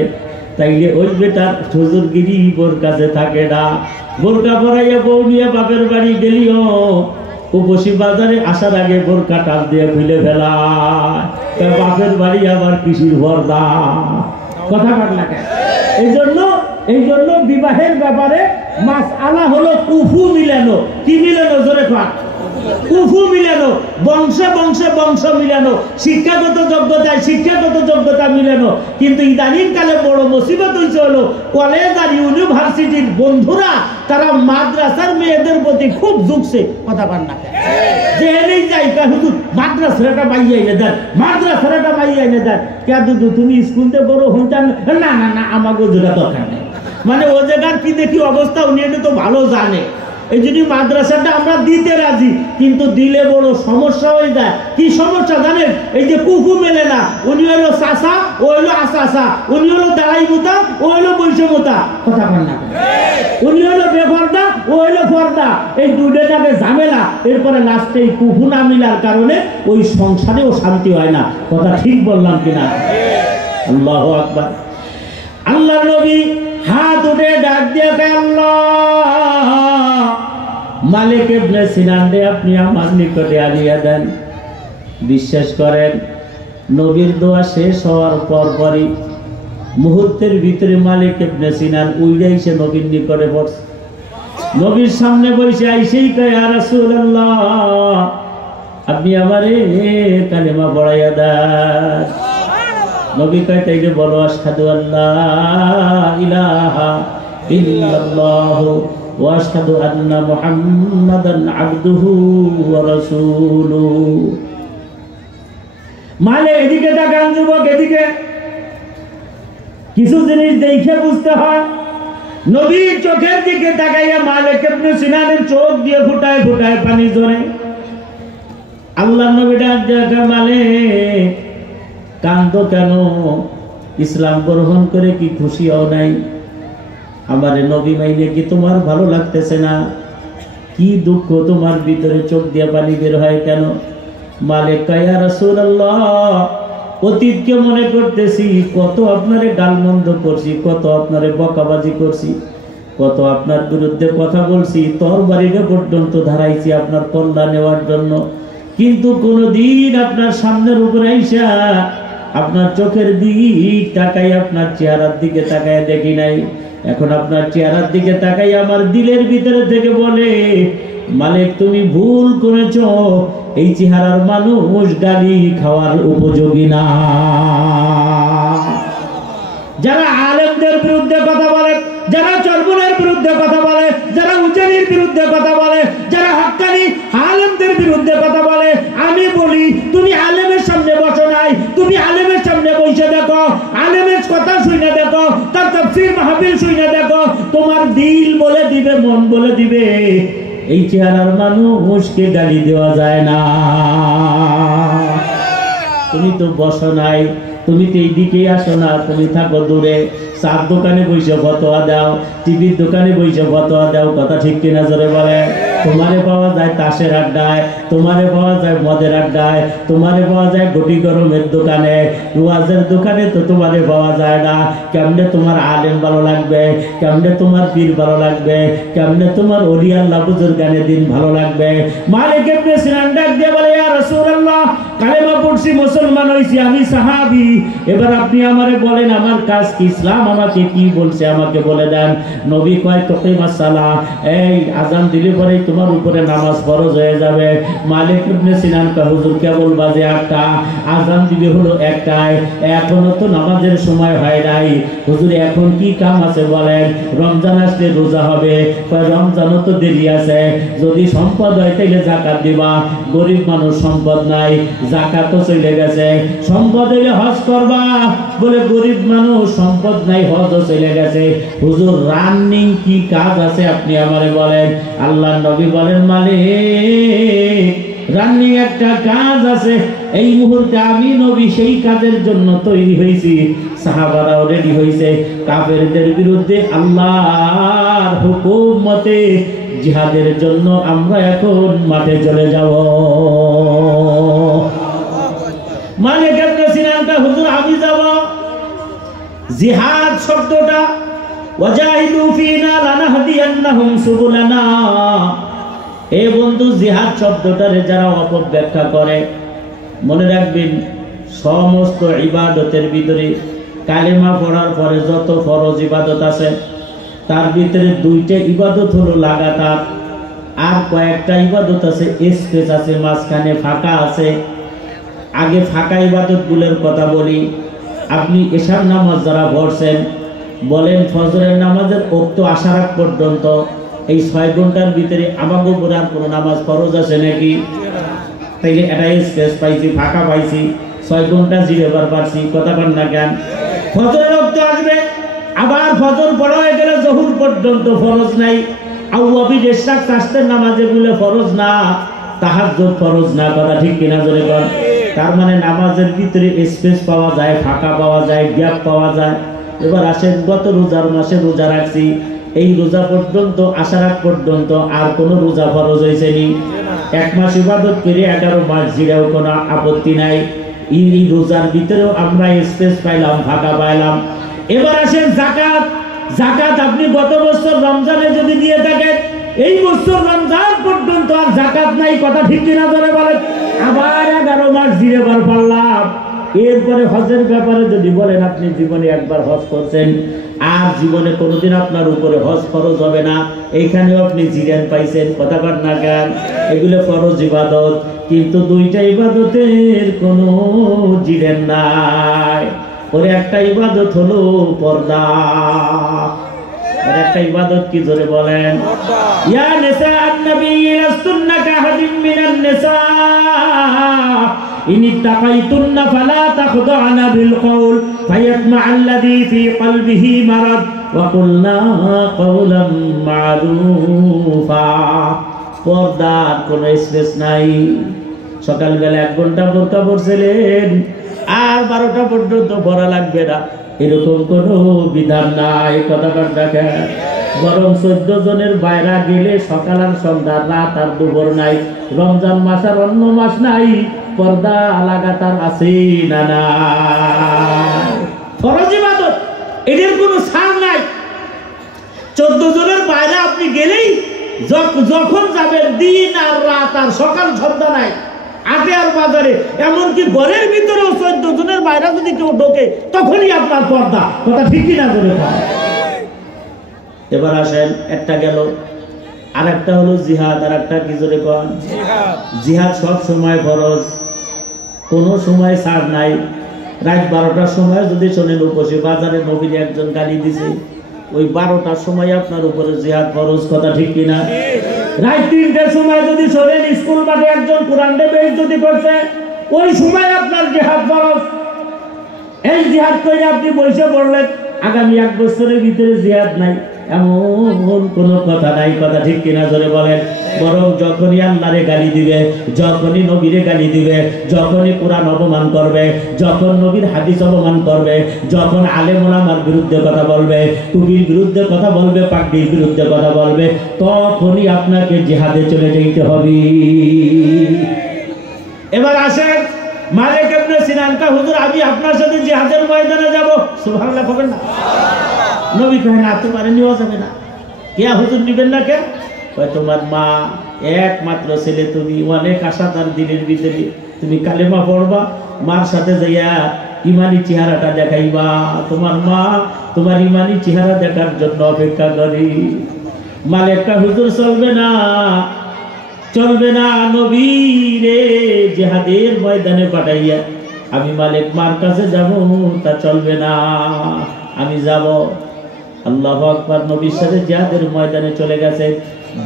তাইলে ওই বেটার হুজুরগিরি বোর কাছে থাকে না। বোরকা পরাইয়া বউ নিয়ে বাপের বাড়ি গেলিও উপসী বাজারে আসার আগে বোরকা টাল দিয়ে খুলে ফেলায়। বাপের বাড়ি আবার কৃষির ভরদা। কথা কাট লাগে। এই জন্য বিবাহের ব্যাপারে মাসআলা হলো কুফু মিলানো। কি মিলানো? জোরে কর। কুফু মিলানো, বংশে বংশে বংশ মিলানো, শিক্ষাগত যোগ্যতা মিলানো। কিন্তু ইদানিং কালে বড় মুসিবত হয়েছে হলো কলেজ আর ইউনিভার্সিটির বন্ধুরা তারা মাদ্রাসার মেয়েদের প্রতি খুব ঝুঁকছে। কথা পান না? যে এনেই যাই হুজুর মাদ্রাসাটা বাইয়ে এনে দেন, মাদ্রাসাটা বাইয়ে এনে দেন। কে দুদু তুমি স্কুলতে বড় হন্তান? না না না, আমাকে যেটা দরকার নেই। মানে ও জায়গার কি দেখি অবস্থা উনি এটা তো ভালো জানে। এই জন্য মাদ্রাসাটা আমরা দিতে রাজি, কিন্তু দিলে বড় সমস্যা হয়ে যায়। কি সমস্যা জানেন? এই যে কুফু মেলে না, উনি হলো চাষা, ও হলো আশা, উনি হলো দাঁড়াই মোতা, ও হলো বৈশ্য মোতা। কথা বল না? উনি হলো বেপর্দা, ও হলো পর্দা। এই দুইটাকে ঝামেলা। এরপরে লাস্টে এই কুফু না মিলার কারণে ওই সংসারেও শান্তি হয় না। কথা ঠিক বললাম কিনা? আল্লাহু আকবার। আল্লাহ নবী হাত উঠে ডাক দিয়ে আল্লাহ মালিক ইবনে সিনান রে আপনি আমার নিকটে আনিয়ে দেন। বিশ্বাস করেন নবীর দোয়া শেষ হওয়ার পরই মুহূর্তের ভিতরে মালিক ইবনে সিনান উইড়ে এসে নবীর নিকটে বসে। নবীর সামনে বসে আইসেই কয় ইয়া রাসূলুল্লাহ আপনি আমারে কালেমা পড়াইয়া দেন। নবী কয় তাইলে বলো আশহাদু আল্লা ইলাহা ইল্লাল্লাহু ওয়া আশহাদু আন্না মুহাম্মাদান আবদুহু ওয়া রাসূলুহু। মানে এদিকে তাকান যুবক, এদিকে কিছু জিনিস দেখে বুঝতে হয়। নবীর চোখের দিকে তাকাইয়া মালিক ইবনে সিনানের চোখ দিয়ে ফুটায় ফুটায় পানি ঝরে। আল্লাহ নবী ডাক দেখা মালিক কান্দো কেন? ইসলাম গ্রহণ করে কি খুশি হও নাই? আমারে নবী মাইনে কি তোমার ভালো লাগতেছে না? কি দুঃখ তোমার ভিতরে? চোখ দিয়ে পানি বের হয় কেন? মালিক কয় ইয়া রাসূলুল্লাহ অতীতকে মনে করতেছি, কত আপনারে গালমন্দ করছি, কত আপনারে বকাবাজি করছি, কত আপনার বিরুদ্ধে কথা বলছি, তরবারিটা পর্যন্ত ধারাইছি আপনার কল্যাণ নেওয়ার জন্য, কিন্তু কোনদিন আপনার সামনের উপরে আইসা আপনার চোখের দিক তাকাই, আপনার চেহারার দিকে তাকাই দেখি নাই। এখন আপনার চেহারার দিকে তাকাই আমার দিলের ভিতরে থেকে বলে মালিক তুমি ভুল করেছ, এই চেহারার মানুষ গালি খাওয়ার উপযোগী না। যারা আলেমদের বিরুদ্ধে কথা বলে, যারা চরমুনের বিরুদ্ধে কথা বলে, যারা উজানির বিরুদ্ধে কথা বলে, যারা হক্কানি আলেমদের বিরুদ্ধে কথা বলে, আমি বলি তুমি আলেমের সামনে বসো নাই, তুমি আলেমের সামনে বসে দেখো, আলেমের কথা শুনে দেখো, তার তাফসীর মাহফিল শুনে দেখো, তোমার দিল বলে দিবে, মন বলে দিবে এই চেহারার মানুষকে গালি দেওয়া যায় না। তুমি তো বসো নাই, তুমি তো এইদিকেই আসো না, তুমি থাকো দূরে, চার দোকানে বসে ফতোয়া দাও, টিভির দোকানে বসে ফতোয়া দাও, কথা ঠিক কিনা জোরে বলে? তোমারে পাওয়া যায় তাসের আড্ডায়, তোমারে পাওয়া যায় মদের আড্ডায়, তোমারে পাওয়া যায় গটি গরমের দোকানে, ওয়াজের দোকানে তো তোমারে পাওয়া যায় না। কেমনে তোমার আলেম ভালো লাগবে, কেমনে তোমার পীর ভালো লাগবে, কেমনে তোমার ওলি আল্লাহ বুজুর্গানের দিন ভালো লাগবে? মালিক ইবনে সিনান ডাক দিয়ে বলে, ইয়া রাসূলুল্লাহ, কালেমা পড়ছি, মুসলমান হইছি, আমি সাহাবী, এবার আপনি আমারে বলেন আমার কাজ কি, ইসলাম আমাকে কি বলছে আমাকে বলে দেন। নবী কয় তুকিমাস সালাহ, এই আযান দিলে পরে তোমার উপরে নামাজ ফরজ হয়ে যাবে। মালিক ইবনে সিনান কয়, হুজুর কেবল বাজে 8টা, আযান দিবে হলো 1টায়, এখনো তো নামাজের সময় হয় নাই, হুজুর এখন কি কাম আছে বলেন? রমজান আসলে রোজা হবে, কয় রমজানও তো দেরি আছে, যদি সম্পদ হয় তাহলে যাকাত দিবা, গরিব মানুষ সম্পদ নাই, যাকাতও চলে গেছে, সম্পদ হইলে হজ করবা, বলে গরিব মানুষ সম্পদ নাই, হজও চলে গেছে, হুজুর রানিং কি কাজ আছে আপনি আমারে বলেন? আল্লাহ নবী বলেন, মালিক রানিং একটা কাজ আছে, এই মুহূর্তে আমি নবী সেই কাজের জন্য তৈরি হয়েছি, সাহাবারাও রেডি হয়েছে, কাফেরদের বিরুদ্ধে আল্লাহর হুকুম মতে জিহাদের জন্য আমরা এখন মাঠে চলে যাব। মালিক ইবনে সিনান কা, হুজুর আমি যাব। জিহাদ শব্দটা, ওয়াজাহিদু ফিনা লানাহদিয়ান্নাহুম সুবুলানা, এ বন্ধু জিহাদ শব্দটারে যারা অপব্যাখ্যা করে, মনে রাখবেন সমস্ত ইবাদতের ভিতরে কালেমা পড়ার পরে যত ফরজ ইবাদত আছে তার ভিতরে 2টা ইবাদত হলো লাগাতার, আর কয়েকটা ইবাদত আছে স্পেস আছে, মাঝখানে ফাঁকা আছে। আগে ফাঁকা ইবাদতগুলোর কথা বলি। আপনি এশার নামাজ যারা পড়ছেন, বলেন ফজরের নামাজের ওক্ত আসার আগ পর্যন্ত এই 6 ঘন্টার ভিতরে আমাকে উপরে আর কোনো নামাজ ফরজ আছে নাকি? তাইলে এটা স্পেস পাইছি, ফাঁকা পাইছি, 6 ঘন্টা জিরেবার পারছি, কথা পান না কেন? ফজরের ওক্ত আসবে, আবার ফজর পড়া হয়ে গেলে জহুর পর্যন্ত ফরজ নাই, আউয়াবি ইশরাক তাসতের নামাজ এগুলো ফরজ না, তাহাজ্জুদ ফরজ না, কথা ঠিক কিনা জোরে বল? তার মানে নামাজের ভিতরে স্পেস পাওয়া যায়, ফাঁকা পাওয়া যায়, গ্যাপ পাওয়া যায়। এবার আসেন, গত রোজার মাসে রোজা রাখছি, এই রোজা পর্যন্ত আসার আগ পর্যন্ত আর কোনো রোজা ফরজ হয়েছে নি? 1 মাস ইবাদত করে 11 মাস জিরাও কোনো আপত্তি নাই, এই রোজার ভিতরেও আমরা স্পেস পাইলাম, ফাঁকা পাইলাম। এবার আসেন যাকাত। যাকাত আপনি গত বছর রমজানে যদি দিয়ে থাকেন, এই বছর রমজান পর্যন্ত আর যাকাত নাই, কথা ঠিক কিনা ধরে বলেন? আবার 11 মাস জিরেবার পারলাম। এরপরে হজের ব্যাপারে যদি বলেন, আপনি জীবনে একবার হজ করছেন, আর জীবনে কোনোদিন আপনার উপরে হজ ফরজ হবে না, এইখানেও আপনি জিরান পাইছেন, কথা বল না কেন? এগুলো ফরজ ইবাদত, কিন্তু 2টা ইবাদতের কোনো জিরান নাই। ওর একটা ইবাদত হলো পর্দা, আর একটা ইবাদত কি জোরে বলেন? ইয়া নিসা আন-নবী লাস্তুন্না কাহাদিম মিনান নিসা ইন ইত্তাকাইতুন্না ফালা তাখদা'না বিল কওল ফায়াতমা'আল্লাযী ফী কলবিহি মারাদ ওয়া কুলনা কওলাম মা'রুফা। পর্দার কোনো স্পেস নাই। সকালবেলা 1 ঘন্টা বোরকা পরছিলেন, আর 12টা পর্যন্ত পড়া লাগবে না, এরকম কোনো বিধান নাই, কথা দেখেন। বরং 14 জনের বাইরা গেলে সকাল আর সন্ধ্যা, রাত আর দুপুর নাই। রমজান মাস আর অন্য মাস নাই, পর্দা লাগাতার আছে না না? ফরজ ইবাদত, এদের কোনো ছাড় নাই। 14 জনের বাইরে আপনি গেলেই যখন যাবেন, দিন আর রাত আর সকাল সন্ধ্যা নাই, আটে আর বাজারে, এমনকি ঘরের ভিতরেও 14 জনের বাইরে যদি কেউ ঢোকে তখনই আপনার পর্দা, কথা ঠিকই না করে। এবার আসেন, একটা গেল, আর একটা হলো জিহাদ, আর একটা কি জোরে কন? জিহাদ সব সময় ফরজ, কোনো সময় ছাড় নাই। রাত 12টার সময় যদি শোনেন উপসী বাজারে নবীর একজন গালি দিছে, ওই 12টার সময় আপনার উপরে জিহাদ ফরজ, কথা ঠিক কিনা? রাত 3টার সময় যদি শোনেন স্কুল মাঠে একজন কোরআনে বেইজ্জতি করছে, ওই সময় আপনার জিহাদ ফরজ। এই জিহাদ করে আপনি বসে পড়লেন, আগামী 1 বছরের ভিতরে জিহাদ নাই, এমন কোনো কথা নাই, কথা ঠিক কিনা জোরে বলেন। বরং যখনই আল্লাহরে গালি দিবে, যখনই নবীরে গালি দিবে, যখনই কোরআন অপমান করবে, যখন নবীর হাদিস অপমান করবে, যখন আলেম ওলামার বিরুদ্ধে কথা বলবে, টুপির বিরুদ্ধে কথা বলবে, পাগড়ির বিরুদ্ধে কথা বলবে, তখনই আপনাকে জিহাদে চলে যেতে হবে। এবার আসেন, মালিক ইবনে সিনান কা হুজুর আমি আপনার সাথে জিহাদের ময়দানে যাব। সুবহানাল্লাহ বলেন না? নবী কয় না, তোমার নিয়ে যাবে না। কে হুজুর নিবেন না কে? কয় তোমার মা একমাত্র ছেলে, তুমি অনেক আশা তার দিনের ভিতরে, তুমি কালেমা পড়বা, মার সাথে যাইয়া ইমানি চেহারাটা দেখাইবা, তোমার মা তোমার ইমানি চেহারা দেখার জন্য অপেক্ষা করি। মালিক কা হুজুর চলবে না, চলবে না, নবীরে জিহাদের ময়দানে পাঠাইয়া আমি মালিক মার কাছে যাব, তা চলবে না, আমি যাব। আল্লাহু আকবার। নবীর সাথে জিহাদের ময়দানে চলে গেছে,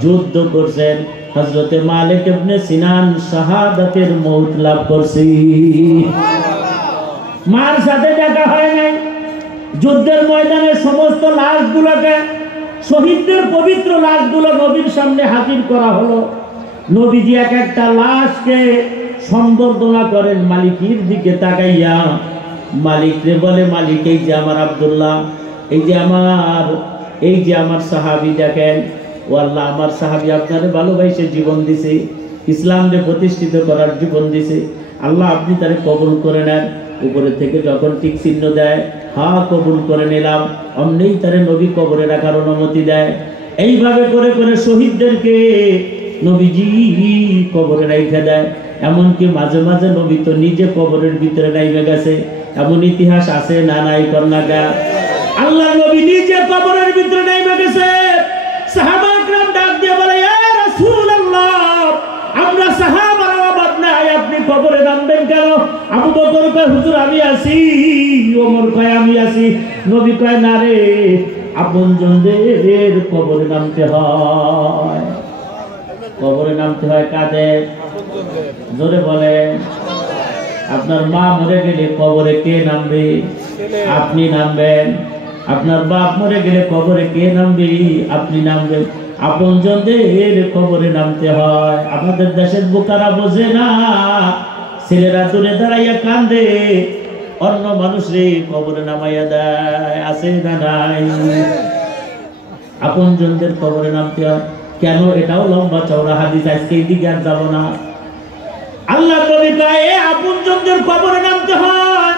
যুদ্ধ করছেন। হযরতে মালিক ইবনে সিনান শাহাদাতের মওত লাভ করছে। মার সাথে দেখা হয় নাই। যুদ্ধের ময়দানে সমস্ত লাশগুলোকে, শহীদদের পবিত্র লাশগুলো নবীর সামনে হাজির করা হলো। নবীজি এক একটা লাশকে সম্বর্ধনা করেন মালিকের দিকে তাকাইয়া। মালিকরে বলে, মালিক এই যে আমার আব্দুল্লাহ, এই যে আমার সাহাবী, দেখেন ও আল্লাহ, আমার সাহাবী আপনারে ভালোবাসে জীবন দিছে, ইসলামকে প্রতিষ্ঠিত করার জীবন দিছে, আল্লাহ আপনি তারে কবুল করে নেন। উপরে থেকে যখন টিক চিহ্ন দেয়, হ্যাঁ কবুল করে নিলাম, অমনেই তারে নবী কবরে রাখার অনুমতি দেয়। এইভাবে করে করে শহীদদেরকে নবীজি কবরে রাইখা দেয়। এমনকি মাঝে মাঝে নবী তো নিজে কবরের ভিতরে নাইমে গেছে, এমন ইতিহাস আছে না নাই কর্ণাকা? আল্লাহ নবী নিজে কবরের ভিতরে নাইমে গেছে। সাহাবা একরাম ডাক দিয়ে বলে, ইয়া রাসূলুল্লাহ, আমরা সাহাবারা অবাক নাই, আপনি কবরে নামবেন কেন? আবু বকর কয়, হুজুর আমি আছি। ওমর কয়, আমি আছি। নবী কয়, না রে, আপনজনদের কবরে নামতে হয়। কবরে নামতে হয় কাদের? জোরে বলে। আপনার মা মরে গেলে কবরে কে নামবে? আপনি নামবেন। আপনার বাপ মরে গেলে কবরে কে নামবে? আপনি নামবেন। আপনজনদের কবরে নামতে হয়। আমাদের দেশের বোকারা বোঝে না, ছেলেরা দূরে দাঁড়াইয়া কান্দে, অন্য মানুষরে কবরে নামাইয়া দেয়। আছে না নাই? আপনজনদের কবরে নামতে হয় কেন? এটাও লম্বা চওড়া হাদিস, আজকে এই দিকে আর যাব না। আল্লাহ নবী কয়, আপনজনদের কবরে নামতে হয়।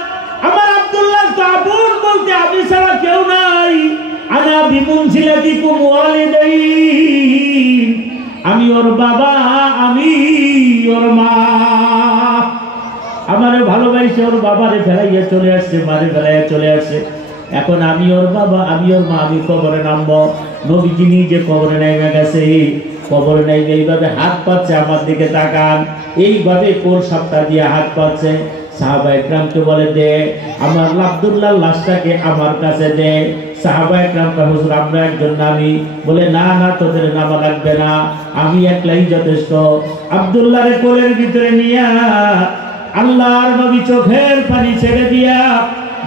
আমার আব্দুল্লাহ তো আপন বলতে আমি ছাড়া কেউ নাই। আনা বিমুনজিলাতিকুম ওয়ালিদাইন, আমি ওর বাবা, আমি ওর মা। আমারে ভালোবাসে, ওর বাবারে ফেলাইয়া চলে আসছে, মারে ফেলাইয়া চলে আসছে। এখন আমি ওর বাবা, আমি ওর মা, আমি কবরে নামবো। নবীজি নিজে কবরে নাইমে গেছে। কবরে নাইমে এইভাবে হাত পাচ্ছে, আমার দিকে তাকান, এইভাবে কোল সাপটা দিয়ে হাত পাচ্ছে। সাহাবা একরামকে বলে, দে আমার আব্দুল্লাহ লাশটাকে আমার কাছে দে। সাহাবা একরাম কয়, হুজুর আমরা একজন নামি। বলে, না না, তোদের নামা লাগবে না, আমি একলাই যথেষ্ট। আব্দুল্লাহরে কোলের ভিতরে নিয়া আল্লাহর নবী চোখের পানি ছেড়ে দিয়া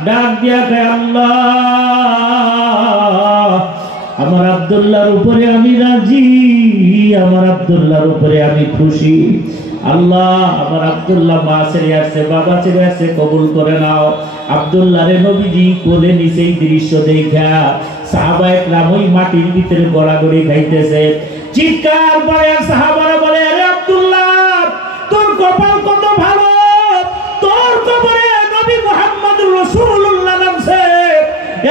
ডাক দিয়া কয়, আল্লাহ, আমার আব্দুল্লাহর উপরে আমি রাজি, আমার আব্দুল্লাহর উপরে আমি খুশি। আল্লাহ, আমার আব্দুল্লাহ মা ছেড়ে আসছে, বাবা ছেড়ে আসছে, কবুল করে নাও। আব্দুল্লাহরে নবীজি কোলে নিচে এই দৃশ্য দেখা সাহাবা একরাম ওই মাটির ভিতরে গড়াগড়ি খাইতেছে। চিৎকার করে সাহাবারা বলে, আরে আব্দুল্লাহ, তোর কপাল কত ভালো, তোর কবরে নবী মুহাম্মদুর রাসূলুল্লাহ নামছে।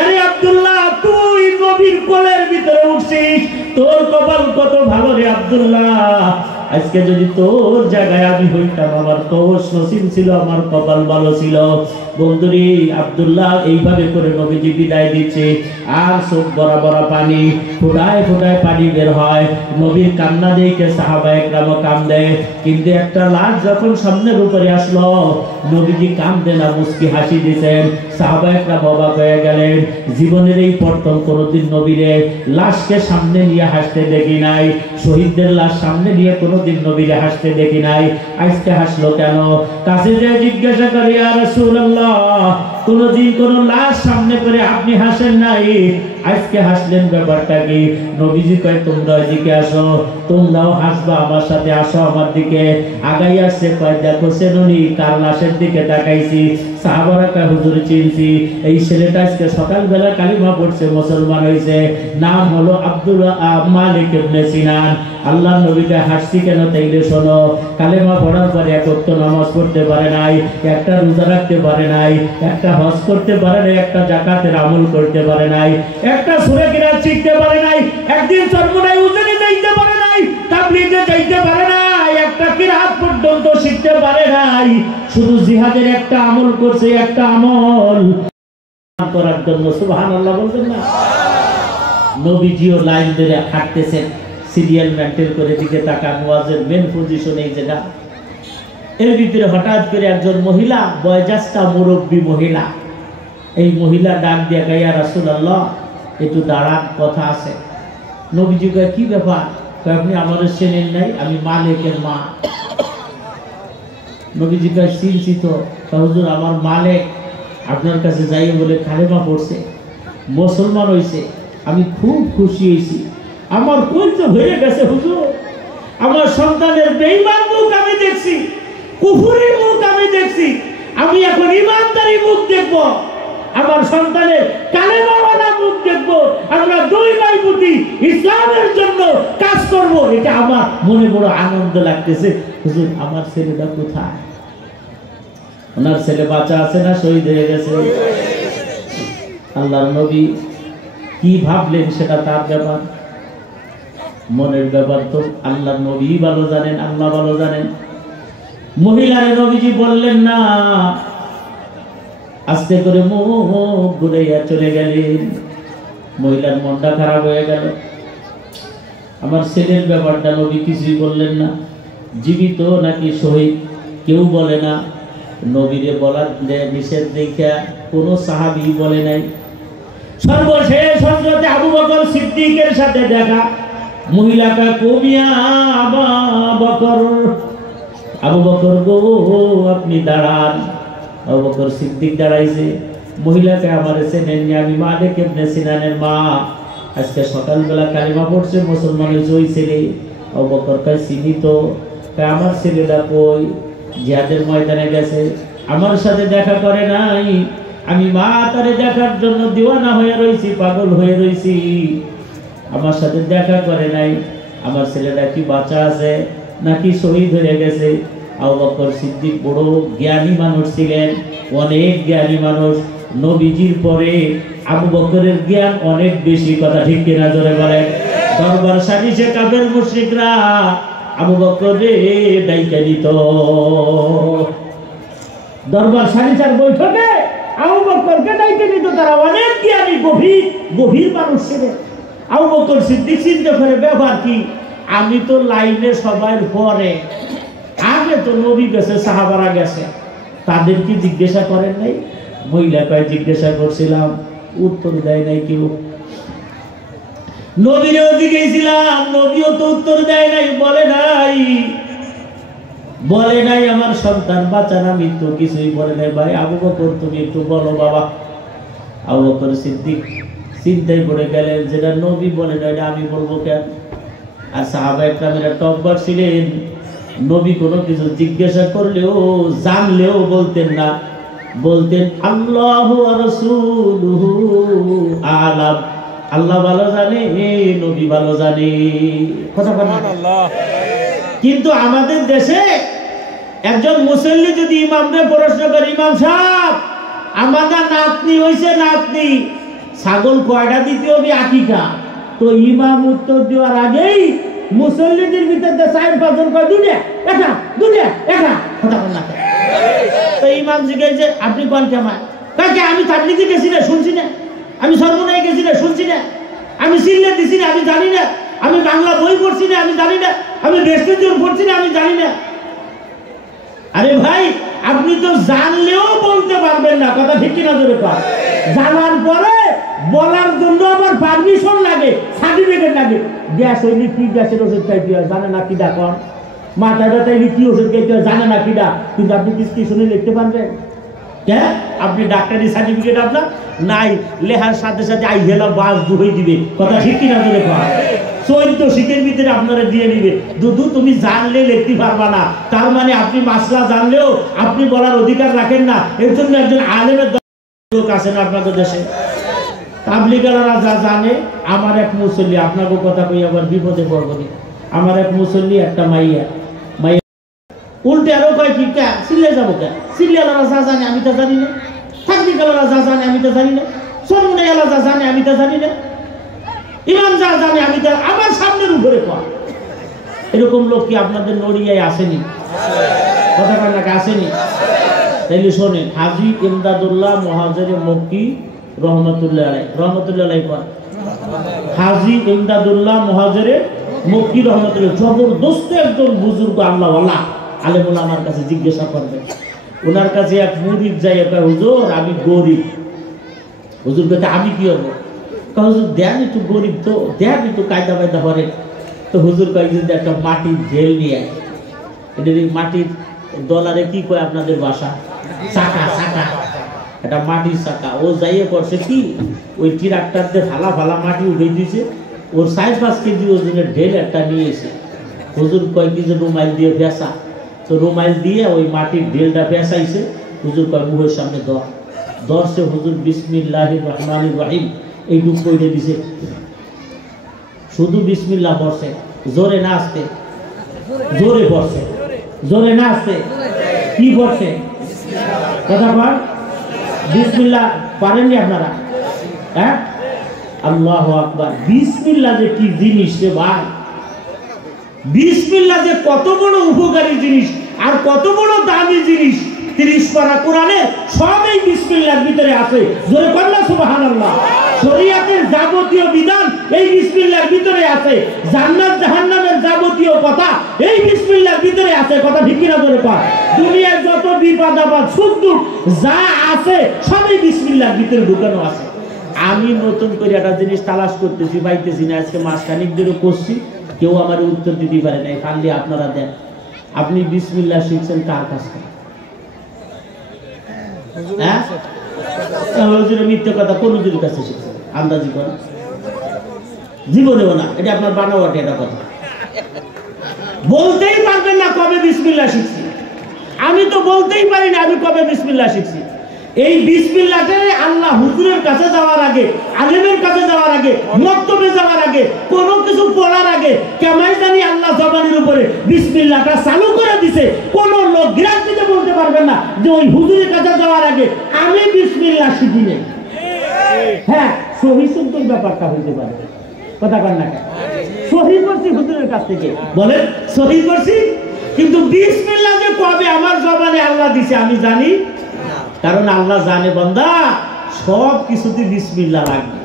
আরে আব্দুল্লাহ, তুই নবীর কোলের ভিতরে উঠছিস, তোর কপাল কত ভালো রে আব্দুল্লাহ। আজকে যদি তোর জায়গায় আমি হইতাম, আমার তোষ নসিব ছিল, আমার কপাল ভালো ছিল। বন্ধুরি, আব্দুল্লাহ এইভাবে করে নবীজি বিদায় দিচ্ছে, আর চোখ বরাবর পানি, ফোটায় ফোটায় পানি বের হয়। নবীর কান্না দেখে সাহাবা একরাম কান্দে। কিন্তু একটা লাশ যখন সামনের উপরে আসলো, নবীজি কান্দে না, মুস্কি হাসি দিতেন। সাহাবা একরাম অবাক হয়ে গেলেন। জীবনের এই প্রথম কোনোদিন নবীরে লাশকে সামনে নিয়ে হাসতে দেখি নাই, শহীদদের লাশ সামনে নিয়ে কোনোদিন নবীরে হাসতে দেখি নাই। আজকে হাসলো কেন? কাছে যে জিজ্ঞাসা করি, ইয়া রাসূলুল্লাহ, কোনদিন কোন লাশ সামনে করে আপনি হাসেন নাই, আজকে হাসলেন, ব্যাপারটা কি? নবীজি কয় তোমরা এদিকে আসো, তোমরাও হাসবা, আমার সাথে আসো আমার দিকে। আগাই আসছে, কয় দেখো সেনুনি কার লাশের দিকে তাকাইছি। সাহাবারা কয় হুজুর চিনছি, এই ছেলেটা আজকে সকালবেলা কালিমা পড়ছে, মুসলমান হয়েছে, নাম হলো আব্দুল্লাহ মালিক ইবনে সিনান। আল্লাহ নবীকে হাসছি কেন? তাইলে শোনো, কালেমা পড়ার পরে এক ওয়াক্ত নামাজ পড়তে পারে নাই, একটা রোজা রাখতে পারে নাই, একটা হজ করতে পারে নাই, একটা যাকাতের আমল করতে পারে নাই, একটা সূরা কিরাত শিখতে পারে নাই, একদিন সর্বদাই উজনে যাইতে পারে নাই, তাবলীগে যাইতে পারে নাই, একটা কিরাত পর্যন্ত শিখতে পারে নাই, শুধু জিহাদের একটা আমল করছে, একটা আমল করার জন্য। সুবহানাল্লাহ বলবেন না? নবীজিও লাইন ধরে হাঁটতেছেন, সিরিয়াল মেনটেন করে, দিকে তাকান, ওয়াজের মেন পজিশন এই জায়গা। এর ভিতরে হঠাৎ করে একজন মহিলা, বয়োজ্যেষ্ঠ মুরব্বী মহিলা, এই মহিলা ডাক দিয়ে কয়, ইয়া রাসূলুল্লাহ একটু দাঁড়ান, কথা আছে। নবীজি কয় কি ব্যাপার? কয় আপনি আমাদের চেনেন নাই, আমি মালিকের মা। নবীজি কয় চিনছি তো। হুজুর আমার মালিক আপনার কাছে যাই বলে কালেমা পড়ছে, মুসলমান হয়েছে, আমি খুব খুশি হয়েছি, আমার কলজা ভরে গেছে হুজুর। আমার সন্তানের বেঈমান মুখ আমি দেখছি, কুফরি মুখ আমি দেখছি, আমি এখন ইমানদারি মুখ দেখব, আমার সন্তানের কালেমাওয়ালা মুখ দেখব, আমরা দুই ভাই বুটি ইসলামের জন্য কাজ করব, এটা আমার মনে বড় আনন্দ লাগতেছে। হুজুর আমার ছেলেটা কোথায়? ওনার ছেলে বাচ্চা আছে না শহীদ হয়ে গেছে? আল্লাহর নবী কি ভাবলেন সেটা তার ব্যাপার, মনের ব্যাপার তো আল্লাহর নবী ভালো জানেন, আল্লাহ ভালো জানেন। মহিলারে নবীজি বললেন না, আস্তে করে মুখ ঘুরাইয়া চলে গেলেন। মহিলার মনটা খারাপ হয়ে গেল। আমার ছেলের ব্যাপারটা নবী কিছুই বললেন না, জীবিত নাকি শহীদ কেউ বলে না। নবীরে বলার নিষেধ দেখা কোনো সাহাবী বলে নাই। সর্বশেষ হযরত আবু বকর সিদ্দিকের সাথে দেখা। মহিলাটা কমিয়া আবু বকর গো আপনি দাঁড়ান। আবু বকর সিদ্দিক দাঁড়াইছে। মহিলাকে আমার চেনেননি, আমি মালিক ইবনে সিনানের মা, আজকে সকালবেলা কালিমা পড়ছে, মুসলমানের ওই ছেলে। আবু বকর কয় চিনি তো। আমার ছেলেটা কই? জিহাদের ময়দানে গেছে, আমার সাথে দেখা করে নাই, আমি মা তারে দেখার জন্য দিওয়ানা হয়ে রইছি, পাগল হয়ে রইছি, আমার সাথে দেখা করে নাই। আমার ছেলেটা কি বাঁচা আছে নাকি শহীদ হয়ে গেছে? আবু বকর সিদ্দিক বড় জ্ঞানী মানুষ ছিলেন, অনেক জ্ঞানী মানুষ। নবীজির পরে আবু বকরের জ্ঞান অনেক বেশি, কথা ঠিক কিনা জোরে বলেন? দরবার সাজিছে কাফের মুশরিকরা আবু বকরে ডাইকা দিত। দরবার সারিচার বৈঠকে আবু বকরকে ডাইকা দিত। তারা অনেক জ্ঞানী, গভীর গভীর মানুষ ছিলেন। আবু বকর সিদ্দিক চিন্তা করে, ব্যাপার কি, আমি তো লাইনে সবাই পরে, আগে তো নবী গেছে, সাহাবারা গেছে, তাদের কি জিজ্ঞাসা করেন নাই? মহিলা কয় জিজ্ঞাসা করছিলাম, উত্তর দেয় নাই কেউ। নবীরও জিজ্ঞেসিলাম, নবীও তো উত্তর দেয় নাই, বলে নাই আমার সন্তান বাঁচা না মৃত্যু, কিছুই বলে নাই। ভাই আবু বকর তুমি একটু বলো বাবা। আবু বকর সিদ্দিক চিন্তায় পড়ে গেলেন, যেটা নবী বলে নাই আমি বলবো কেন? আর সাহাবায়ে কেরামেরা টপবার ছিলেন, নবী কোনো কিছু জিজ্ঞাসা করলেও জানলেও বলতেন না, বলতেন আল্লাহু ওয়া রাসূলুহু আলাম, আল্লাহ ভালো জানে, নবী ভালো জানে। কথা বলেন সুবহানাল্লাহ। কিন্তু আমাদের দেশে একজন মুসল্লি যদি ইমামকে প্রশ্ন করে, ইমাম সাহেব আমাদের নাতনি হইছে, নাতনি ছাগল কয়টা দিতে হবে আকিকা? তো ইমাম উত্তর দেওয়ার আগেই মুসল্লিদের ভিতরে চার পাঁচজন কয় দুটা একটা, দুটা একটা। কথা বল না। তো ইমাম জিজ্ঞাসা, আপনি কোন কেমন? কাকে? আমি তাবলীগে গেছি না, শুনছি না, আমি সর্বনায় গেছি না, শুনছি না, আমি সিলেট দিছি না, আমি জানি না, আমি বাংলা বই পড়ছি না, আমি জানি না, আমি বেস্টের পড়ছি না, আমি জানি না। আরে ভাই আপনি তো জানলেও বলতে পারবেন না, কথা ঠিক কিনা জোরে কর। জানার পরে বলার জন্য আবার পারমিশন লাগে, সার্টিফিকেট লাগে। গ্যাস হইলে কি গ্যাসের ওষুধ খাইতে হয় জানে না, কি ডাকন মাথা ব্যথাইলে কি ওষুধ খাইতে হয় জানে না, কিডা। কিন্তু আপনি কি শুনে লিখতে পারবেন? কে আপনি ডাক্তারি সার্টিফিকেট আপনার নাই, লেহার সাথে সাথে আই হেলা বাস দুই দিবে, কথা ঠিক কিনা ধরে পাওয়া 14 শিখের ভিতরে আপনারা দিয়ে নিবে। দুধু তুমি জানলে লিখতে পারবা না, তার মানে আপনি মাসলা জানলেও আপনি বলার অধিকার রাখেন না। এর জন্য একজন আলেমের লোক আছেন আপনাদের দেশে, তাবলিগারা যা জানে। আমার এক মুসল্লি, আপনাকে কথা কই আবার বিপদে পড়বনি, আমার এক মুসল্লি একটা মাইয়া উল্টে আরো কয় কি কে সিলে যাবো, কে সিরিয়ালারা যা জানে আমি তা জানি না, তাবলিগারা যা জানে আমি তা জানি না, সরমুনাইয়ালা যা জানে আমি তা জানি না, ইমাম যা জানে আমি তা আমার সামনের উপরে পড়। এরকম লোক কি আপনাদের নড়িয়ায় আসেনি? কথা কয় না আসেনি? তাইলে শোনেন, হাজী ইমদাদুল্লাহ মুহাজিরে মক্কি রহমতুল্লাহ আলাইহি, রহমতুল্লাহ আলাইহি পড়। হাজী ইমদাদুল্লাহ মুহাজিরে মক্কি রহমতুল্লাহ, জবরদস্ত একজন বুজুর্গ আল্লাহওয়ালা আলেম আমার কাছে জিজ্ঞাসা করবে। ওনার কাছে এক মুরিদ যাই, হুজুর আমি গরিব। হুজুর কাছে আমি কি হবো? হুজুর দেন একটু গরিব তো, দেন একটু কায়দা বায়দা করে। তো হুজুর কয় যদি একটা মাটির ঢেল নিয়ে, এটা মাটির ডলারে কি কয় আপনাদের বাসা? চাকা, চাকা, একটা মাটির চাকা। ও যাইয়ে করছে কি, ওই ট্রাক্টরতে ফালা ফালা মাটি উঠে দিয়েছে, ওর 4-5 কেজি ওজনের ঢেল একটা নিয়েছে। হুজুর কয় কেজি রুমাইল দিয়ে ভেসা, তো রুমাইল দিয়ে ওই মাটির ঢেলটা ভেসাইছে। হুজুর কয় মুখের সামনে দর্শে, হুজুর বিসমিল্লাহির রহমানির রহিম এইটুক কইরে দিছে, শুধু বিসমিল্লাহ পড়ছে, জোরে না আসতে, জোরে পড়ছে, জোরে না আসতে, কি পড়ছে? কথা বল, বিসমিল্লাহ পারেননি আপনারা? হ্যাঁ, আল্লাহু আকবার। বিসমিল্লাহ যে কি জিনিস রে ভাই, বিসমিল্লাহ যে কত বড় উপকারী জিনিস আর কত বড় দামি জিনিস। 30 পারা কোরআনে সব এই বিসমিল্লাহর ভিতরে আছে। জোরে বলনা সুবহানাল্লাহ। শরীয়তের যাবতীয় বিধান এই বিসমিল্লাহর ভিতরে আছে। জান্নাত জাহান্নামের যাবতীয় কথা এই বিসমিল্লাহর ভিতরে আছে, কথা ঠিক কিনা জোরে কর। দুনিয়ার যত বিপদ আপদ সুখ দুঃখ যা আছে সব এই বিসমিল্লাহর ভিতরে ঢুকানো আছে। আমি নতুন করে একটা জিনিস তালাশ করতেছি, পাইতেছি না। আজকে মাসখানিক ধরে করছি, কেউ আমার উত্তর দিতে পারে নাই। পারলে আপনারা দেন। আপনি বিসমিল্লাহ শিখছেন কার কাছে? হ্যাঁ, হুজুরের মিথ্যে কথা কোন হুজুরের কাছে শিখছেন? আন্দাজি করেন। জীবনেও না, এটা আপনার বানাওয়াটে এটা কথা। বলতেই পারবেন না কবে বিসমিল্লাহ শিখছি। আমি তো বলতেই পারি না আমি কবে বিসমিল্লাহ শিখছি। এই বিসমিল্লাহটা আল্লাহ হুজুরের কাছে যাওয়ার আগে, আলেমের কাছে যাওয়ার আগে, মক্তবে যাওয়ার আগে, কোনো কিছু পড়ার আগে কেমন জানি আল্লাহ জবানের উপরে বিসমিল্লাহটা চালু করে দিছে। কোন লোক গ্যারান্টিতে বলতে পারবেন না যে ওই হুজুরের কাছে যাওয়ার আগে আমি বিসমিল্লাহ শিখি নাই। হ্যাঁ, সহি শুদ্ধর ব্যাপারটা হইতে পারে, কথা কন না। সহি করছি হুজুরের কাছ থেকে, বলেন সহি করছি, কিন্তু বিসমিল্লাহ যে কবে আমার জবানে আল্লাহ দিছে আমি জানি। কারণ আল্লাহ জানে বান্দা সব কিছুতে বিসমিল্লাহ লাগবে।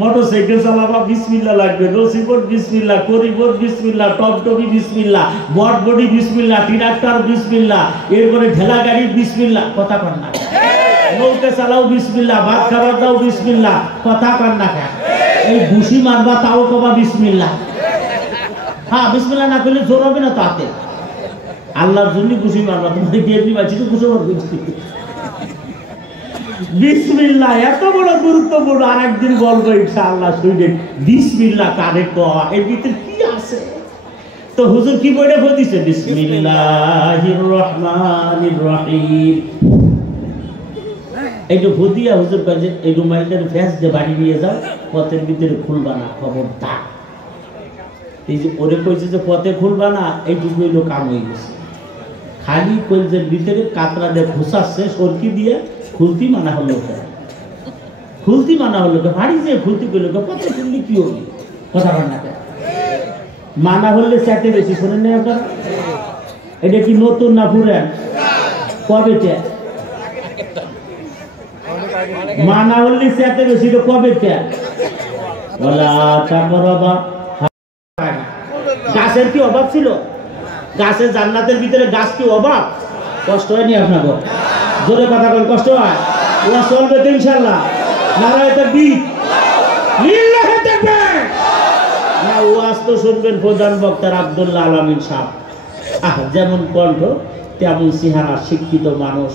মোটরসাইকেল চালাবা বিসমিল্লাহ লাগবে, রসিবোর্ড বিসমিল্লাহ, করিবোর্ড বিসমিল্লাহ, টপটপি বিসমিল্লাহ, বটবডি বিসমিল্লাহ, ট্রাক্টর বিসমিল্লাহ, এরপরে ঠেলা গাড়ি বিসমিল্লাহ, কথা কন না। নৌকা চালাও বিসমিল্লাহ, ভাত খাবার দাও বিসমিল্লাহ, কথা কন না। এই ঘুষি মারবা তাও কবা বিসমিল্লাহ। হ্যাঁ, বিসমিল্লাহ না করলে জোর হবে না তাতে। আল্লাহর জন্য ঘুষি মারবা, তোমাদের এমনি বাঁচি তো ঘুষো মারবে। বিসমিল্লাহ এত বড় গুরুত্বপূর্ণ, আর একদিন বলবো ইনশাআল্লাহ। শুনে বিসমিল্লাহ কারে কয়, এর ভিতরে কি আছে। তো হুজুর কি বইটা বই দিছে? বিসমিল্লাহির রহমানির রহিম। এইটা ভদিয়া হুজুর কাছে এই রুমাইলটার ফ্যাস দিয়ে বাড়ি নিয়ে যাও, পথের ভিতরে খুলবা না, খবরদার। এই যে ওরে কইছে যে পথে খুলবা না, এইটুকু হইলো কাম হয়ে গেছে। খালি কলজের ভিতরে কাতরা দিয়ে ঘুষাচ্ছে সরকি দিয়ে, খুলতি মানা হলো, খুলতি মানা হলো, বাড়ি যে খুলতি করলো, পথে খুললি কি হবে, কথা বল না। মানা হলে চাইতে বেশি, শোনেন না আপনারা? এটা কি নতুন না পুরান? কবে মানা হলে চাইতে বেশি, কবে বলা চাকরবা। গাছের কি অভাব ছিল? গাছের জান্নাতের ভিতরে গাছ কি অভাব? কষ্ট হয়নি আপনাকে? জোরে কথা বল, কষ্ট হয়? ওরা চলবে তো ইনশাআল্লাহ। নারায়ে তাকবীর, লিল্লাহি তাকবীর। না ওয়াজ তো শুনবেন প্রধান বক্তার আব্দুল্লাহ আলামিন সাহেব। যেমন কণ্ঠ তেমন চেহারা, শিক্ষিত মানুষ।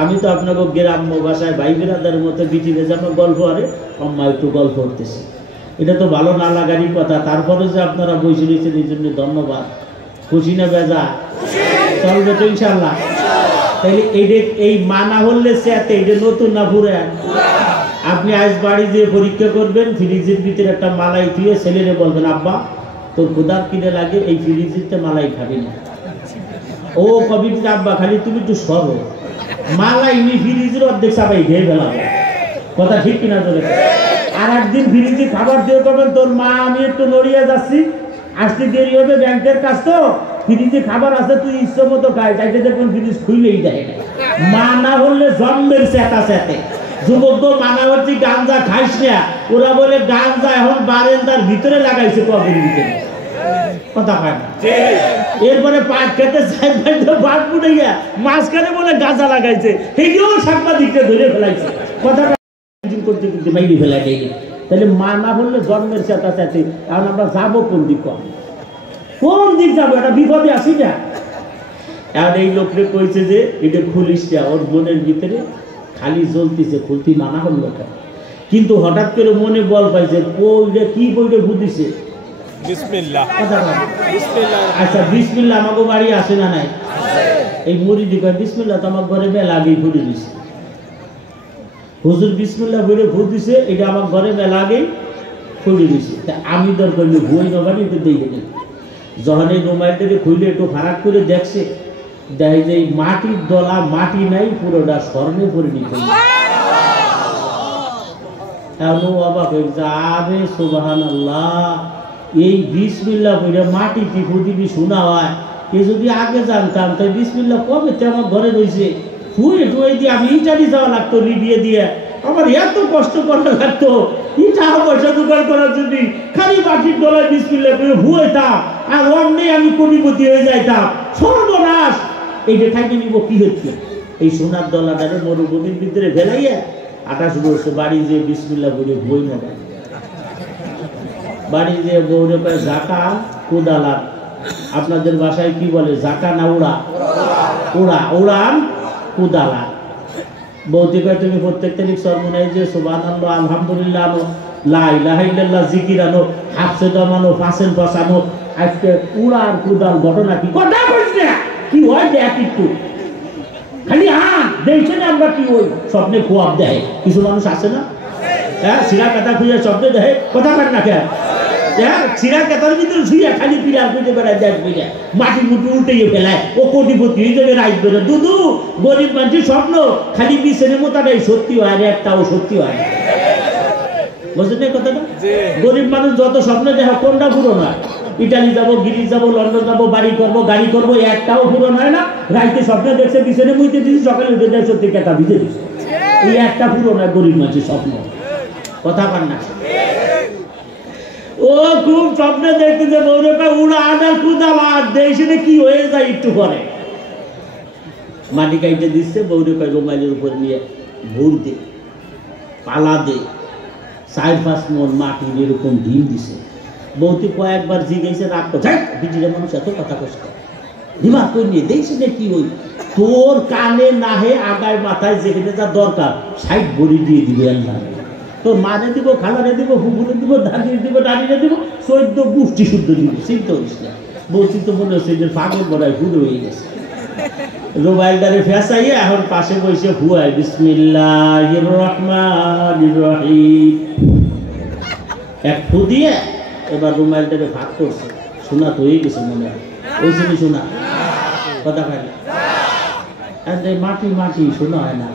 আমি তো আপনাকে গ্রাম্য ভাষায় ভাই বেরাদার মতো বিটি বেজানো গল্প আরে আম্মা একটু গল্প করতেছি, এটা তো ভালো না লাগারই কথা। তারপরে যে আপনারা বসে রয়েছেন এই জন্য ধন্যবাদ। খুশি না বেজা? চলবে তো ইনশাল্লাহ। তাইলে এই মানা হলে সেতে এটা নতুন না পুরান? আপনি আজ বাড়ি যেয়ে পরীক্ষা করবেন, ফ্রিজের ভিতরে একটা মালাই দিয়ে ছেলেরে বলবেন আব্বা তোর ক্ষুধার কিনে লাগে, এই ফ্রিজেতে মালাই খাবি না। ও কবি আব্বা খালি তুমি একটু সরো, মালাই নি ফ্রিজের অর্ধেক চাপাই খেয়ে ফেলাবো। কথা ঠিক কিনা তোর? আর একদিন ফ্রিজে খাবার দিয়ে করবেন তোর মা আমি একটু নড়িয়ে যাচ্ছি, আসতে দেরি হবে ব্যাংকের কাজ তো, ফ্রিজে খাবার আছে তুই ইচ্ছে মতো খাই, চাইতে দেখবেন ফ্রিজ খুইলেই দেয় না। মানা হলে জন্মের চেতা চেতে। যুবক মানা হচ্ছে গাঞ্জা খাইস না, ওরা বলে গাঞ্জা এখন বারেন্দার ভিতরে লাগাইছে কবের ভিতরে। কথা পায় না। এরপরে পাট খেতে চাই বাট পুড়ে গিয়া মাঝখানে বলে গাঁজা লাগাইছে, সেগুলো সাংবাদিককে ধরে ফেলাইছে। কথা করতে করতে বাইরে ফেলা গেলে তাহলে মা না বললে জন্মের চেতা চেতে। এখন আমরা যাবো কোন দিক? কোন দিক যাবো? এটা বিপদে আসি না। আর এই লোকরে কইছে যে এটা খুলিস না, ওর মনের ভিতরে খালি জ্বলতেছে, খুলতি মানা হলো কেন? কিন্তু হঠাৎ করে মনে বল পাইছে, ওইটা কি বইটা বুঝিছে বিসমিল্লাহ। আচ্ছা বিসমিল্লাহ আমাকে বাড়ি আসে না নাই? এই মুরিদি কয় বিসমিল্লাহ তো আমার ঘরে মেলা আগেই ফুটে দিছে। হুজুর বিসমিল্লাহ বলে ভূত দিছে, এটা আমার ঘরে মেলা আগেই ফুটে দিছে। তা আমি দর করলে বই নবানি তো দেখে নেই। যখন এই মোবাইলটাকে খুলে একটু ফারাক করে দেখছে, দেখে যে মাটির দলা মাটি নাই, পুরোটা স্বর্ণে পরিণত। অবাক হয়ে যাবে সুবহানাল্লাহ, এই বিসমিল্লাহ বলে মাটি কি ফুদিবি শোনা হয়? এ যদি আগে জানতাম তাই বিসমিল্লাহ কবে আমার ঘরে রয়েছে, ফুয়ে টুয়ে দিয়ে আমি ইটালি যাওয়া লাগতো, লিবিয়ে দিয়ে আমার এত কষ্ট করা লাগতো ইটা পয়সা জোগাড় করার জন্য। খালি মাটির দলায় বিসমিল্লাহ করে ভুয়েতাম, আর অন্যে আমি কোটিপতি হয়ে যাইতাম। সর্বনাশ! এইটা খাইতে নিব কি হচ্ছে? এই সোনার দলাটারে মরুভূমির ভিতরে ফেলাইয়া 28 বছর বাড়ি যে বিসমিল্লাহ বলে বই না, বাড়ি যে বউরে পায় জাকা কোদালা। আপনাদের ভাষায় কি বলে? জাকা না উড়া? উড়া, উড়ান কোদালা। বৌদি কয় তুমি প্রত্যেক তারিখ সর্বনাই যে সুবহানাল্লাহ আলহামদুলিল্লাহ আনো, লা ইলাহা ইল্লাল্লাহ জিকির আনো, হাফসে দমানো, ফাসেন ফাসানো। আজকে উড়ার কোদাল ঘটনা কি? কথা কইছ না কি হয় দেখ একটু খালি দেখছেন আমরা কি ওই স্বপ্নে খোয়াব দেয়। কিছু মানুষ আছে না, হ্যাঁ সিরা কাটা খুঁজে স্বপ্নে দেয়। কথা কাট না কেন? হ্যাঁ সিরা কাটার ভিতরে শুয়ে খালি পিলার খুঁজে বেড়ায়, দেখ বুঝে মাটি মুটি উল্টেয়ে ফেলায়। ও কোটিপতি হয়ে যাবে রাইট বেরো। দুদু গরিব মানুষের স্বপ্ন খালি বিছানের মোতাটাই সত্যি হয়, আর একটাও সত্যি হয়। বুঝলেন এই কথাটা? গরিব মানুষ যত স্বপ্ন দেখে কোনটা পুরো নয়? ইটালি যাবো, গ্রিস যাবো, লন্ডন যাবো, বাড়ি করবো, গাড়ি করবো, একটাও পূরণ হয় না। রাইতে স্বপ্ন দেখছে বিছানে মুইতে দিচ্ছি, সকালে উঠে যায় সত্যি কেটা ভিজে দিচ্ছে। এই একটা পূরণ হয় গরিব মানুষের স্বপ্ন। কথা পান না? ও খুব স্বপ্নে দেখতেছে বৌরটা উড়া আনার কুদালা দেশে কি হয়ে যায় একটু পরে। মাটি কাইটে দিচ্ছে, বৌরে কয় রুমাইলের উপর নিয়ে ভোর দে, পালা দে, 4-5 মন মাটি এরকম ঢিল দিছে। বৌতি কয়েকবার জিগেছে, রাগ করছে বিটিরা মানুষ এত কথা কষ্ট দিমাগ করে নিয়ে দেখছি না কি ওই তোর কানে নাহে আগায় মাথায় যেখানে যা দরকার 60 বড়ি দিয়ে দিবে। আল্লাহ তোর মারে দিব, খালারে দিব, হুবুরে দিব, দাদিয়ে দিব, দাঁড়িয়ে দিব, 14 গোষ্ঠী শুদ্ধ দিব। চিন্তা করিস না। বলছি তো মনে হচ্ছে যে পাগল বড়ায় ঘুরে হয়ে গেছে। মোবাইলটারে ফেসাইয়ে এখন পাশে বসে হুয়ায় বিসমিল্লাহির রহমানির রহিম এক ফু দিয়ে এবার মোবাইলটারে ভাগ করছে। শোনা তো হয়ে গেছে মনে হয়, ওই জন্য শোনা কথা খালি মাটি মাটি শোনা হয় না।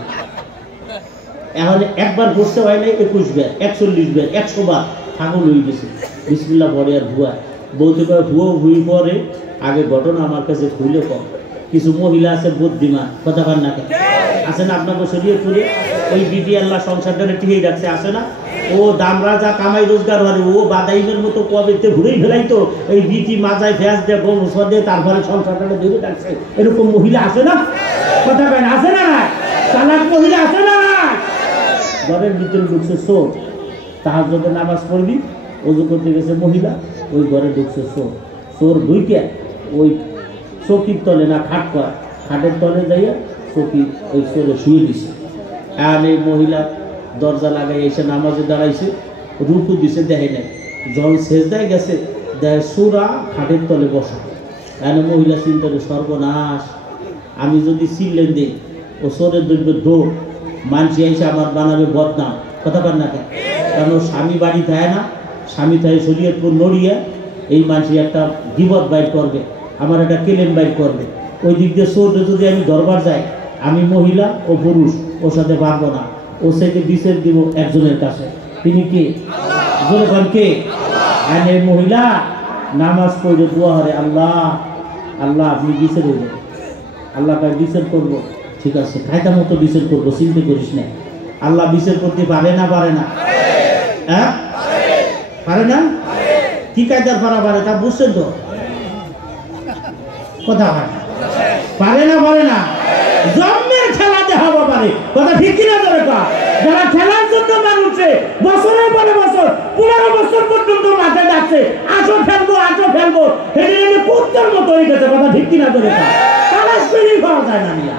এখন একবার বসতে হয় না, 21 বার, 41 বার, 100 বার ছাগল হয়ে গেছে। বিসমিল্লাহ পরে আর ভুয়া বলতে পারে ভুয়ো ভুই পরে। আগে ঘটনা আমার কাছে খুলে কম। কিছু মহিলা আছে বুদ্ধিমান, কথা কার না আছে না আপনাকে শরীরে করে ওই বিটি আল্লাহ সংসারটারে টিকেই রাখছে, আছে না? ও দামরা যা কামাই রোজগার হয় ও বাদাইমের মতো কবেতে ঘুরেই ফেলাই তো এই বিটি মাজায় ফেঁস দিয়ে গোসা দিয়ে তারপরে সংসারটাকে ধরে রাখছে। এরকম মহিলা আছে না? কথা কেন আছে না? চালাক মহিলা আছে না? ঘরের ভিতরে ঢুকছে চোর, তাহাজ্জুদে নামাজ পড়বি, ওযু করতে গেছে মহিলা, ওই ঘরে ঢুকছে চোর। চোর ঢুকে ওই চৌকির তলে না খাট কয়, খাটের তলে যাইয়া চকি ওই চোরে শুয়ে দিছে। আর এই মহিলা দরজা লাগাই এসে নামাজে দাঁড়াইছে, রুকু দিছে, দেখে নাই। যখন সেজদায় গেছে দেখে সুরা খাটের তলে বসা। এনে মহিলা চিন্তা করে সর্বনাশ, আমি যদি চিল্লেন দিই ও চোরের দৈব্য দৌড়, মানসি এসে আমার বানাবে বদনাম, কথা পার না কেন? কারণ স্বামী বাড়ি থাকে না, স্বামী থাকে শরীয়তপুর নড়িয়া, এই মানসি একটা গিবত বাইর করবে, আমার একটা কেলেম বাইর করবে। ওই দিক দিয়ে চোরটা যদি আমি দরবার যাই, আমি মহিলা ও পুরুষ ওর সাথে পারবো না, ও সাথে বিচার দিব একজনের কাছে। তিনি কে? বলে কে? আর এই মহিলা নামাজ পড়ে দোয়া হরে, আল্লাহ আল্লাহ আপনি বিচার হয়ে যাবেন। আল্লাহ তাই বিচার করবো, ঠিক আছে কায়দা মতো বিচার করবো, চিন্তা করিস না। আল্লাহ বিচার করতে পারে না? পারে না? হ্যাঁ পারে না? কি কায়দার পারা পারে তা বুঝছেন তো? কথা হয় পারে না? পারে না? জন্মের খেলা দেখাবো পারে, কথা ঠিক কিনা? দরকার যারা খেলার জন্য মানুষে বছরের পরে বছর 15 বছর পর্যন্ত মাঠে ডাকছে, আসো খেলবো আসো খেলবো, হেঁটে কুত্তার মতো হয়ে গেছে, কথা ঠিক কিনা? দরকার তালাশ করেই পাওয়া যায় না। মিয়া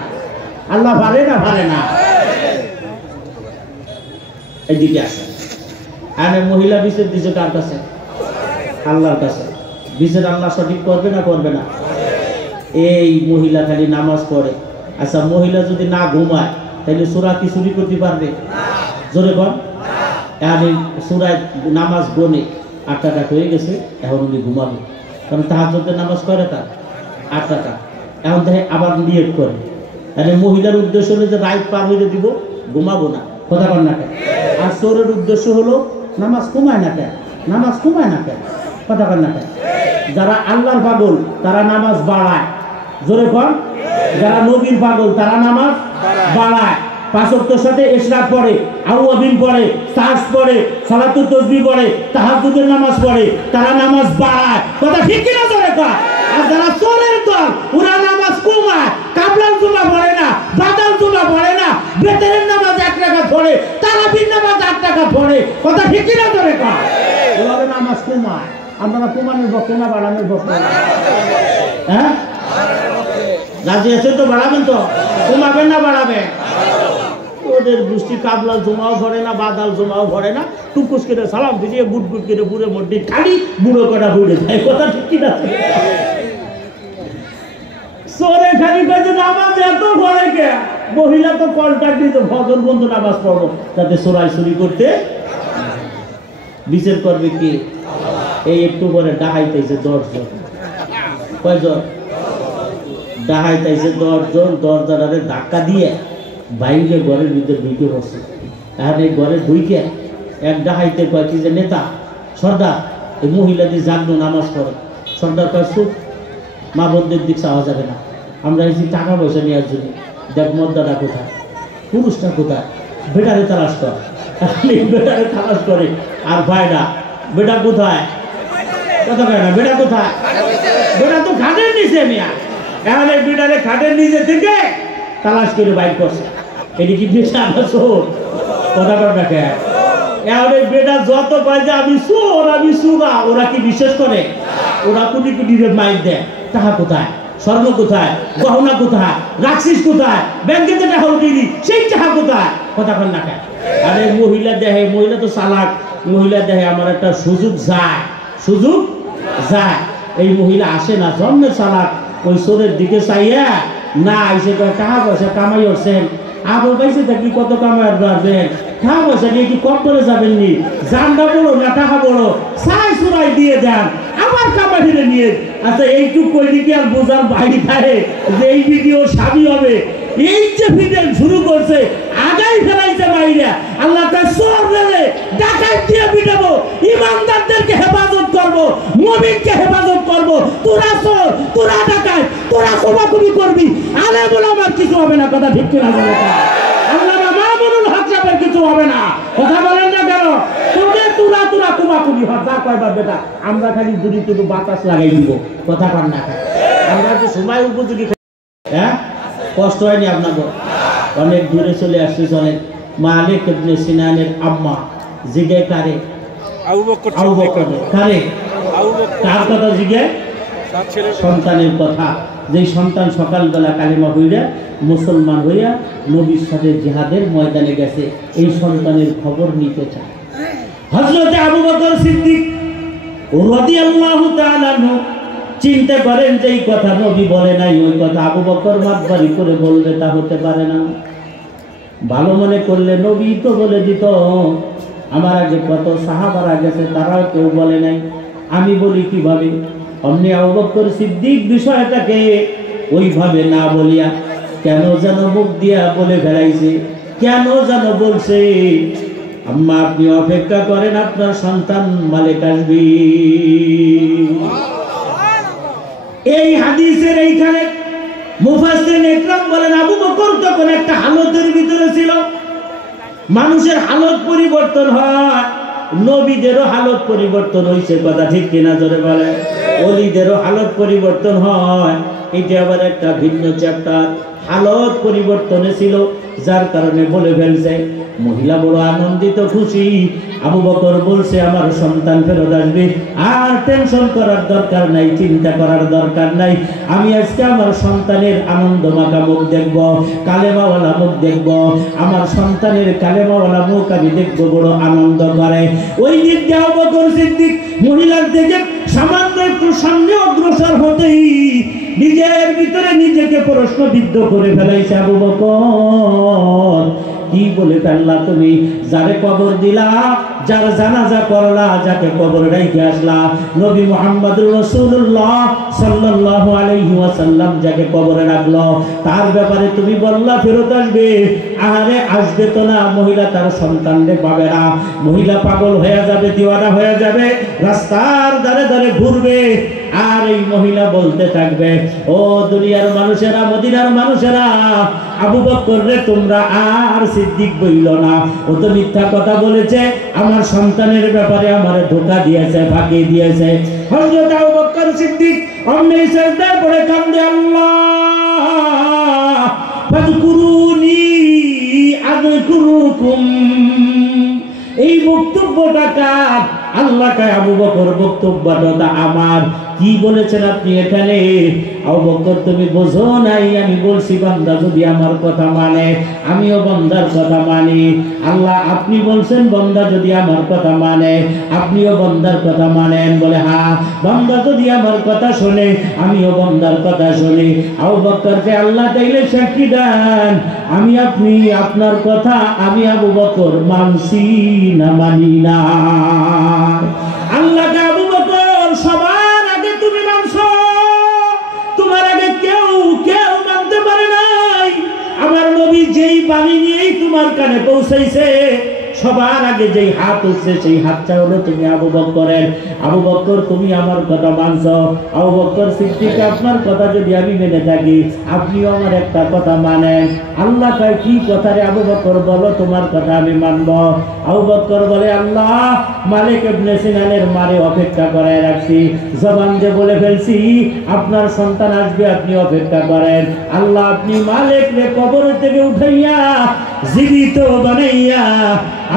আল্লাহ পারে না? পারে না? এইদিকে আসে। আর মহিলা বিচার দিছে কার কাছে? আল্লাহর কাছে। বিচার আল্লাহ সঠিক করবে না করবে না? এই মহিলা খালি নামাজ পড়ে। আচ্ছা মহিলা যদি না ঘুমায় তাহলে সূরা কি চুরি করতে পারবে? জোরে বল। আমি সূরায় নামাজ গনে 8 টাকা হয়ে গেছে, এখন উনি ঘুমাবে, কারণ তাহাজ্জুদের নামাজ করে তার 8 টাকা। এখন দেখে আবার নিয়ত করে, তাহলে মহিলার উদ্দেশ্য হলো যে রাত পার হয়ে দিব, ঘুমাবো না, কথা বল না কেন? আর চোরের উদ্দেশ্য হলো নামাজ কমায় না কেন? নামাজ কমায় না কেন? কথা বল না কেন? যারা আল্লাহর পাগল তারা নামাজ বাড়ায়, জোরে বল। যারা নবীর পাগল তারা নামাজ বাড়ায়, 5 ওয়াক্তের সাথে ইশরাক পড়ে, আউয়াবিন পড়ে, সাজ পড়ে, সালাতুত তাসবিহ পড়ে, তাহাজ্জুদের নামাজ পড়ে, তারা নামাজ বাড়ায়, কথা ঠিক কি না? জোরে কর। আর যারা চোরের দল ওরা নামাজ কমায়, কাবলার জুমা পড়ে না, বাদাল জুমা পড়ে না, বেতেরের নামাজ 1 টাকা পড়ে, তারাবির নামাজ 8 টাকা পড়ে, কথা ঠিক কি না? জোরে কর। ওরা নামাজ কমায়। আপনারা কমানোর পক্ষে না বাড়ানোর পক্ষে? হ্যাঁ রাজি আছেন তো? বাড়াবেন তো? কমাবেন না বাড়াবেন? ওদের গোষ্ঠী কাবলা জমাও ভরে না, বাদাল জমাও ভরে না, টুকুস করে সালাম দিয়ে গুট গুট করে বুড়ে মধ্যে খালি বুড়ো কটা বুড়ে যায়, কথা ঠিক কি না? সোরে খালি কাজে নামাজ এত ভরে কে? মহিলা তো কন্ট্রাক্ট দিত ফজর বন্ধু নামাজ পড়বো যাতে চোরাই চুরি করতে। বিচার করবে কি? এই একটু পরে ডাহাইতেছে 10 জন। কয়জন? ডাহাইতেছে 10 জন। দরজাটারে ধাক্কা দিয়ে বাইরে ঘরের ভিতরে ঢুকে বসে। আর এই ঘরে ঢুকে এক ডাহাইতে কয় কি যে নেতা সর্দার, এই মহিলাদের জাগনো নামাজ পড়ে। সর্দার কয় চুপ, মা বোনদের দিক চাওয়া যাবে না, আমরা এই টাকা পয়সা নেওয়ার জন্য। দেখ মদ্দাটা কোথায়, পুরুষটা কোথায়, বেটারে তালাশ কর। বেটারে তালাশ করে আর ভাইরা বেটা কোথায়? কথা কয় না, বেটা কোথায়? বেটা তো খাটের নিচে। মিয়া এখন এই বেটারে খাটের নিচে থেকে তালাশ করে বাইর করছে। এটি কি বেটা না চোর? কথা কয় না কে? এখন এই বেটা যত কয় যে আমি চোর আমি চোরা, ওরা কি বিশ্বাস করে? ওরা কোটি কোটি মাইর দেয়। টাকা কোথায়? স্বর্ণ কোথায়? গহনা কোথায়? রাখছিস কোথায়? ব্যাংকে যে টাকা উঠিনি সেই টাকা কোথায়? কথা কয় না কে? আরে মহিলা দেখে, মহিলা তো চালাক, মহিলা দেখে আমার একটা সুযোগ যায়, সুযোগ যায়। এই মহিলা আসে না, জন্মে চালাক, ওই চোরের দিকে চাইয়া না এসে টাকা পয়সা কামাই হচ্ছেন, আবার পাইছে থাকি কত কামাই পারবেন, টাকা পয়সা নিয়ে কি কম করে যাবেন নি? জানটা বড় না টাকা বড়, চাই চুরাই দিয়ে দেন, আবার কামাই ফিরে নিয়ে। আচ্ছা এইটুক কই দিকে আর বোঝার বাইরে থাকে যে এই ভিডিও স্বামী হবে। এই যে ভিডিও শুরু করছে আগাই ফেলাইছে বাইরে। আল্লাহ তার চোর রেলে ডাকাত দিয়ে পিটাবো, ইমানদারদেরকে হেফাজত করবো, মুমিনকে হেফাজত করবো। তোরা চোর, তোরা ডাকাত, তোরা কোবাকুবি করবি, আলে বলে আমার কিছু হবে না, কথা ঠিক কিনা? আল্লাহ মামুনুল হক সাহেবের কিছু হবে না, কথা বলেন না কেন? তোদের তোরা তোরা কোবাকুবি হয় যা কয়বার বেটা, আমরা খালি দুটি দুটো বাতাস লাগাই দিব, কথা কর না। আমরা তো সময় উপযোগী। হ্যাঁ কষ্ট হয়নি আপনাদের? অনেক দূরে চলে আসছে। অনেক মালিক ইবনে সিনানের আম্মা জিজ্ঞাসা কারে? আবু বকর কারে? কার কথা জিজ্ঞাসা? সন্তানের কথা। যে সন্তান সকালবেলা কালেমা হইয়া মুসলমান হইয়া নবীর সাথে জিহাদের ময়দানে গেছে, এই সন্তানের খবর নিতে চায়। হযরত আবু বকর সিদ্দিক রাদিয়াল্লাহু তাআলা আনহু চিন্তা করেন যে এই কথা নবী বলে নাই, ওই কথা আবু বকর মাতবাড়ি করে বলবে, তা হতে পারে না। ভালো মনে করলে নবী তো বলে দিত, আমার আগে কত সাহাবারা গেছে তারাও কেউ বলে নাই, আমি বলি কিভাবে। অমনি আবু বকর সিদ্দিক বিষয়টাকে ওইভাবে না বলিয়া কেন যেন মুখ দিয়া বলে ফেলাইছে, কেন যেন বলছে, আম্মা আপনি অপেক্ষা করেন, আপনার সন্তান মালিক আসবে। এই হাদিসের এইখানে মুফাসসিরিন ইকরাম বলেন আবু বকর তখন একটা হালতের ভিতরে ছিল। মানুষের হালত পরিবর্তন হয়, নবীদেরও হালত পরিবর্তন হয়েছে, কথা ঠিক কিনা জোরে বলে। ওলিদেরও হালত পরিবর্তন হয়, এটা আবার একটা ভিন্ন চ্যাপ্টার। হালত পরিবর্তনে ছিল, যার কারণে বলে ফেলছে। মহিলা বড় আনন্দিত খুশি। আবু বকর বলছে আমার সন্তান ফেরত আসবে, আর টেনশন করার দরকার নাই, চিন্তা করার দরকার নাই। আমি আজকে আমার সন্তানের আনন্দ মাখা মুখ দেখব, কালেমাওয়ালা মুখ দেখব। আমার সন্তানের কালেমাওয়ালা মুখ আমি দেখবো, বড় আনন্দ করে। ওই দিক দিয়ে আবু বকর সিদ্দিক মহিলার দিকে সামান্য একটু সামনে অগ্রসর হতেই নিজের ভিতরে নিজেকে প্রশ্নবিদ্ধ করে ফেলাইছে। আবু বকর কি বলে ফেললা তুমি? যারে কবর দিলা, যার জানাজা করলা, যাকে কবর রেখে আসলা, নবী মুহাম্মদুর রাসূলুল্লাহ সাল্লাল্লাহু আলাইহি ওয়াসাল্লাম যাকে কবরে রাখলো, তার ব্যাপারে তুমি বললা ফেরত আসবে। আরে আসবে তো না, মহিলা তার সন্তানকে পাবে না, মহিলা পাগল হয়ে যাবে, দিওয়ানা হয়ে যাবে, রাস্তার ধারে ধারে ঘুরবে। আর এই মহিলা বলতে থাকবে, ও দুনিয়ার মানুষেরা, মদিনার মানুষেরা, আবু বকর রে তোমরা আর সিদ্দিক বইল না, ও তো মিথ্যা কথা বলেছে, আমার সন্তানের ব্যাপারে আমার ধোঁকা দিয়েছে, ফাঁকি দিয়েছে। হযরত আবু বকর সিদ্দিক অমনি সিজদায় পড়ে কান্দে, আল্লাহ ফাযকুরুনি আযকুরুকুম। এই বক্তব্যটা কার? আল্লাহ কয় আবু বকর বক্তব্যটা আমার। কি বলেছেন আপনি এখানে? আবু বকর তুমি বোঝো নাই, আমি বলছি বান্দা যদি আমার কথা মানে, আমিও বান্দার কথা মানি। আল্লাহ আপনি বলছেন বান্দা যদি আমার কথা মানে, আপনিও বান্দার কথা মানেন। বলে হ্যাঁ, বান্দা যদি আমার কথা শুনে, আমিও বান্দার কথা শুনি। আবু বকরকে আল্লাহ তাইলে সাক্ষী দেন, আমি আপনি আপনার কথা আমি আবু বকর মানছি না মানি না। আল্লাহকে আবু বকর সবার আগে তুমি মানছো, তোমার আগে কেউ মানতে পারে নাই। আমার নবী যেই বাণী নিয়েই তোমার কানে পৌঁছাইছে, সবার আগে যেই হাত উঠছে সেই হাতটা হলো তুমি আবু বকরের। আবু বকর তুমি আমার কথা মানছো। আবু বকর সিদ্দিক আপনার কথা যদি আমি মেনে থাকি, আপনিও আমার একটা কথা মানেন। আল্লাহ কয় কি কথা রে আবু বকর, বলো তোমার কথা আমি মানব। আবু বকর বলে আল্লাহ মালিক ইবনে সিনানের মারে অপেক্ষা করায় রাখছি, জবান দিয়ে বলে ফেলছি আপনার সন্তান আসবে, আপনি অপেক্ষা করেন। আল্লাহ আপনি মালিক রে কবর থেকে উঠাইয়া জীবিত বানাইয়া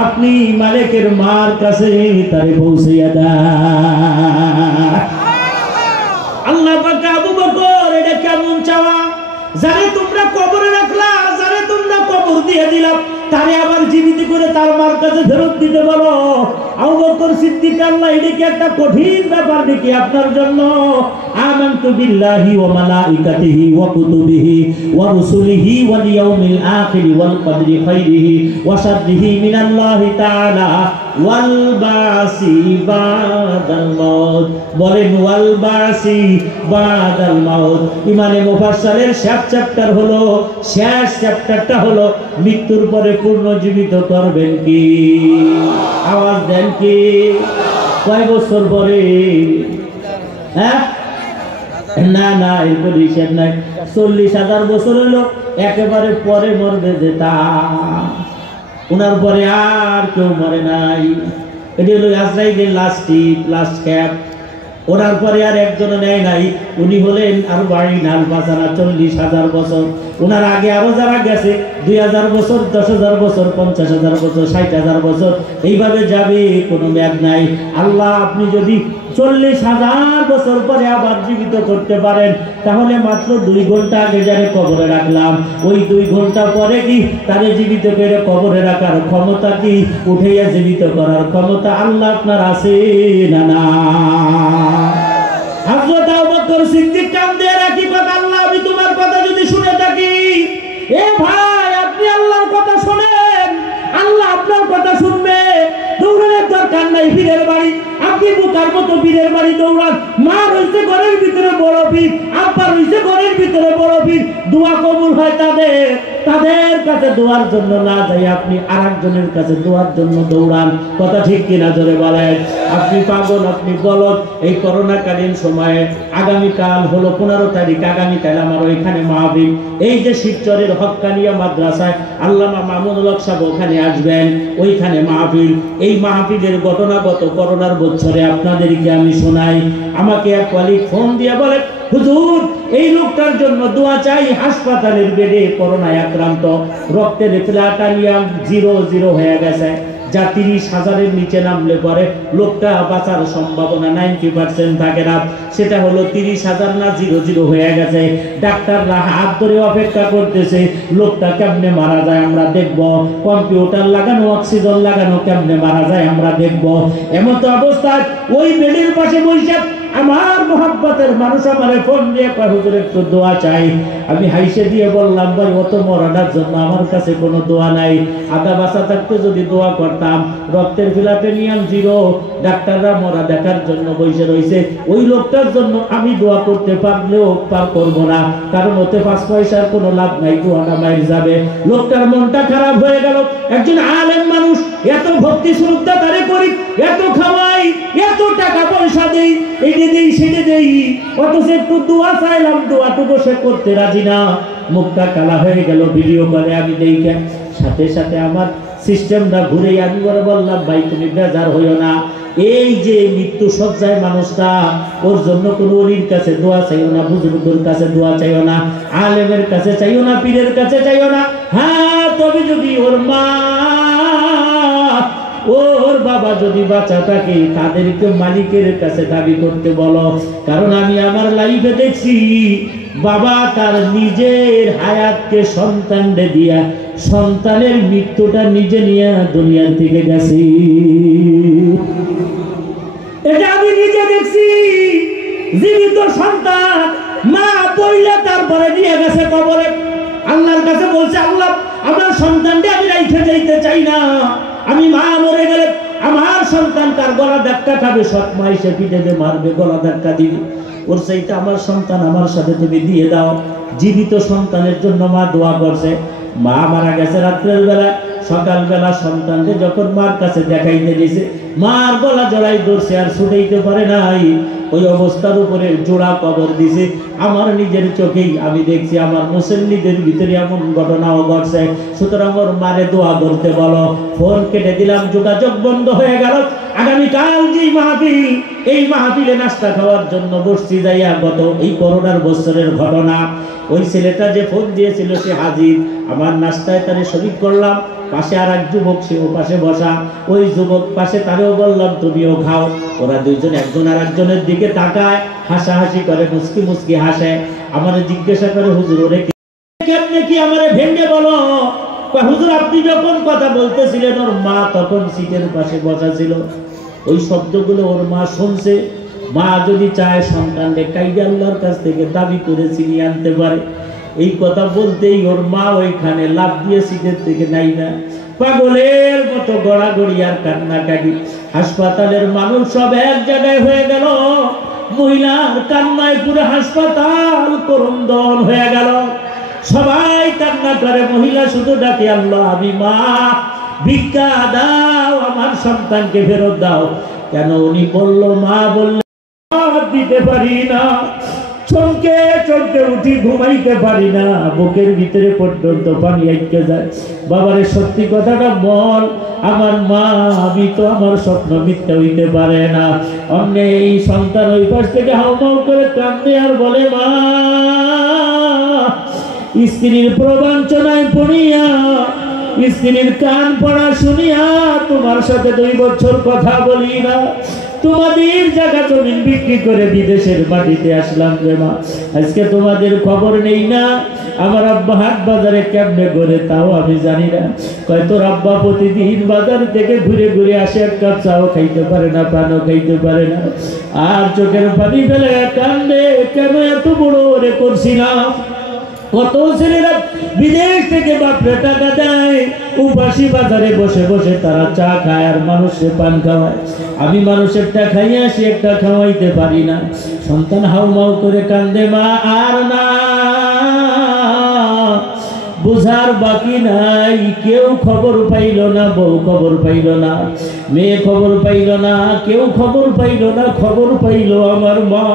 আপনি মালিকের মার কাছে তারে পৌঁছাইয়া দেন। আল্লাহ পাক আবু বকর এটা কেমন চাওয়া? যারে তোমরা কবরে রাখলা, যারে তোমরা কবর দিয়ে দিলা, তারে আবার জীবিত করে তার মার কাছে ফেরত দিতে বলো। আবু বকর সিদ্দিক আল্লাহ এটা কি একটা কঠিন ব্যাপার নাকি আপনার জন্য? আমানতু বিল্লাহি ওয়া মালাইকাতিহি ওয়া কুতুবিহি ওয়া রুসুলিহি ওয়াল ইয়াউমিল আখির ওয়াল কদরি খাইরিহি ওয়া শাররিহি মিনাল্লাহি তাআলা ওয়াল বাসি বাদাল মাউত। বলেন ওয়াল বাসি বাদাল মাউত। ইমানে মুফাসসালের শেষ চ্যাপ্টার হলো, শেষ চ্যাপ্টারটা হলো মৃত্যুর পরে পুনর্জীবিত করবেন কি? আওয়াজ দেন কি? কয় বছর পরে? হ্যাঁ না না, এরপর হিসেব নাই। 40,000 বছর হলো, একেবারে পরে মরবে যে তা, ওনার পরে আর কেউ মরে নাই। এটি হলো আজরাইলের লাস্ট ক্যাপ। ওনার পরে আর একজনও নেয় নাই। উনি হলেন আর বাড়ি নাল বাজানা 40,000 বছর। ওনার আগে আরো যারা গেছে 2000 বছর, 10,000 বছর, 50,000 বছর, 60,000 বছর, এইভাবে যাবে, কোনো মেয়াদ নাই। আল্লাহ আপনি যদি 40,000 বছর পরে আবার জীবিত করতে পারেন, তাহলে মাত্র 2 ঘন্টা আগে যারে কবরে রাখলাম, ওই 2 ঘন্টা পরে কি তারে জীবিত করে কবরে রাখার ক্ষমতা কি, উঠাইয়া জীবিত করার ক্ষমতা আল্লাহ আপনার আছে না? না। হযরত আবু বকর সিদ্দিক কান্দে রাখি কথা, আল্লাহ আমি তোমার কথা যদি শুনে থাকি, এ ভাই আপনি আল্লাহর কথা শুনেন, আল্লাহ আপনার কথা শুনবে। দৌড়ানোর দরকার নাই পীরের বাড়ি, আপনি বোকার মতো পীরের বাড়ি দৌড়ান। মা রয়েছে ঘরের ভিতরে বড় পীর, আব্বা রয়েছে ঘরের ভিতরে বড় পীর, দোয়া কবুল হয় তাদের কাছে দোয়ার জন্য না যাই আপনি আরেকজনের কাছে দোয়ার জন্য দৌড়ান। কথা ঠিক কিনা জোরে বলেন? আপনি পাগল, আপনি বলদ। এই করোনাকালীন সময়ে আগামীকাল হলো 15 তারিখ, আগামীকাল আমার ওইখানে মাহফিল, এই যে শিবচরের হক্কানিয়া মাদ্রাসায় আল্লামা মামুনুল হক সাহেব ওখানে আসবেন, ওইখানে মাহফিল। এই মাহফিলের ঘটনা গত করোনার বছরে আপনাদেরকে আমি শোনাই। আমাকে এক কলিগ ফোন দিয়ে বলে, হুজুর এই লোকটার জন্য দোয়া চাই, হাসপাতালের বেডে করোনায় আক্রান্ত, রক্তের প্লাটিনাম 0 হয়ে গেছে, যা 30,000-এর নিচে নামলে পরে লোকটা বাঁচার সম্ভাবনা 90% থাকে না। সেটা হলো 30,000 না 0 হয়ে গেছে। ডাক্তাররা হাত ধরে অপেক্ষা করতেছে লোকটা কেমনে মারা যায় আমরা দেখব, কম্পিউটার লাগানো, অক্সিজেন লাগানো, কেমনে মারা যায় আমরা দেখব। এমন তো অবস্থায় ওই বেডের পাশে বসে আমার মোহাব্বতের মানুষ আমারে ফোন দিয়ে কয়, হুজুর একটু দোয়া চাই। আমি হাইসে দিয়ে বললাম, ভাই অত মরাটার জন্য আমার কাছে কোনো দোয়া নাই, আদা বাসা থাকতে যদি দোয়া করতাম। রক্তের প্লাটিনাম 0, ডাক্তাররা মরা দেখার জন্য বসে রয়েছে, ওই লোকটার জন্য আমি দোয়া করতে পারলেও করবো না, কারণ ওতে 5 পয়সার কোনো লাভ নাই, দোয়াটা মাইর যাবে। লোকটার মনটা খারাপ হয়ে গেল। একজন আলেম মানুষ, এত ভক্তি শ্রদ্ধা তারে করি, এত খাওয়াই, এত টাকা পয়সা দেই, এইটা দেই সেটা দেই, অথচ একটু দোয়া চাইলাম, দোয়াটুকু সে করতে রাজি না। মুখটা কালা হয়ে গেল। ভিডিও করে আমি দেখে সাথে সাথে আমার সিস্টেমটা ঘুরে আমি করে বললাম, ভাই তুমি বেজার হইও না, এই যে মৃত্যু সজ্জায় মানুষটা, ওর জন্য কোনো ওলির কাছে দোয়া চাইও না, বুজুর্গের কাছে দোয়া চাইও না, আলেমের কাছে চাইও না, পীরের কাছে চাইও না। হ্যাঁ, তবে যদি ওর মা ওর বাবা যদি বাঁচা থাকে, তাদেরকে মালিকের কাছে দাবি করতে বলো। কারণ আমি আমার লাইফে দেখছি বাবা তার নিজের হায়াতকে সন্তানকে দিয়া সন্তানের মৃত্যুটা নিজে নিয়ে দুনিয়ার থেকে গেছি। এটা আমি নিজে দেখছি। জীবিত সন্তান মা বইলে তারপরে নিয়ে গেছে কবরে, আল্লাহর কাছে বলছে, আল্লাহ আমার সন্তানকে আমি রাইখে যাইতে চাই না, আমি মা মরে গেলে আমার সন্তান তার গলা ধাক্কা খাবে, সৎ মা এসে পিঠে মারবে, গলা ধাক্কা দিবে, ওর চাইতে আমার সন্তান আমার সাথে তুমি দিয়ে দাও। জীবিত সন্তানের জন্য মা দোয়া করছে। মা মারা গেছে রাত্রের বেলা, সকালবেলা সন্তানকে যখন মার কাছে দেখাইতে দিয়েছে, মার গলা জড়াই ধরছে, আর ছুটাইতে পারে নাই। ওই অবস্থার উপরে জোড়া কবর দিছে। আমার নিজের চোখেই আমি দেখছি, আমার মুসল্লিদের ভিতরে এমন ঘটনাও ঘটছে। সুতরাং ওর মারে দোয়া করতে বলো। ফোন কেটে দিলাম, যোগাযোগ বন্ধ হয়ে গেল। আগামীকাল যে মাহফিল, এই মাহফিলে নাস্তা খাওয়ার জন্য বসছি যাইয়া, গত এই করোনার বছরের ঘটনা। ওই ছেলেটা যে ফোন দিয়েছিল সে হাজির, আমার নাস্তায় তারে শরীক করলাম। পাশে আর এক যুবক, সেও পাশে বসা। ওই যুবক পাশে, তারেও বললাম তুমিও খাও। ওরা দুইজন একজন আর একজনের দিকে তাকায়, হাসাহাসি করে, মুস্কি মুস্কি হাসে। আমারে জিজ্ঞাসা করে, হুজুর ওরে কেমনে কি আমারে ভেঙে বলো। হুজুর আপনি যখন কথা বলতেছিলেন ওর মা তখন সিটের পাশে বসা ছিল, ওই শব্দগুলো ওর মা শুনছে। মা যদি চায় সন্তানকে কাইদে আল্লাহর কাছ থেকে দাবি করে ছিনিয়ে আনতে পারে। এই কথা বলতেই ওর মা ওইখানে লাফ দিয়ে সিটের থেকে নাই না, পাগলের মতো গড়াগড়ি আর কান্নাকাটি। হাসপাতালের মানুষ সব এক জায়গায় হয়ে গেল। মহিলার কান্নায় পুরো হাসপাতাল করুণদল হয়ে গেল। সবাই কান্না করে, মহিলা শুধু ডাকে, আল্লাহ আমি মা, ভিক্ষা দাও, আমার সন্তানকে ফেরত দাও। কেন? উনি বলল, মা বললে দিতে পারি না, চমকে চমকে উঠি, ঘুমাইতে পারি না, বুকের ভিতরে পর্যন্ত পানি আটকে যায়। বাবারে সত্যি কথাটা বল, আমার মা, আমি তো আমার স্বপ্ন মিথ্যা হইতে পারে না। অন্য এই সন্তান ওই পাশ থেকে হাউমাউ করে কান্দে আর বলে, মা, স্ত্রীর প্রবঞ্চনায় পড়িয়া, স্ত্রীর কান পড়া শুনিয়া তোমার সাথে 2 বছর কথা বলি না, তোমাদের জায়গা জমিন বিক্রি করে বিদেশের মাটিতে আসলাম রে মা, আজকে তোমাদের খবর নেই না। আমার আব্বা হাট বাজারে কেমনে করে তাও আমি জানি না। কয় তোর আব্বা প্রতিদিন বাজার থেকে ঘুরে ঘুরে আসে, এক কাপ চাও খাইতে পারে না, পানও খাইতে পারে না, আর চোখের পানি ফেলে কান্দে, কেন এত বড় ওরে করছিলাম। কত ছেলেরা বিদেশ থেকে বাপরে টাকা দেয়, উপাসী বাজারে বসে বসে তারা চা খায় আর মানুষের পান খাওয়ায়। আমি মানুষেরটা খাইয়ে আসি, একটা খাওয়াইতে পারি না। সন্তান হাউমাউ করে কান্দে, মা আর না, বুঝার বাকি নাই। কেউ খবর পাইল না, বউ খবর পাইল না, মেয়ে খবর পাইল না, কেউ খবর পাইল না। খবর পাইল আমার মা।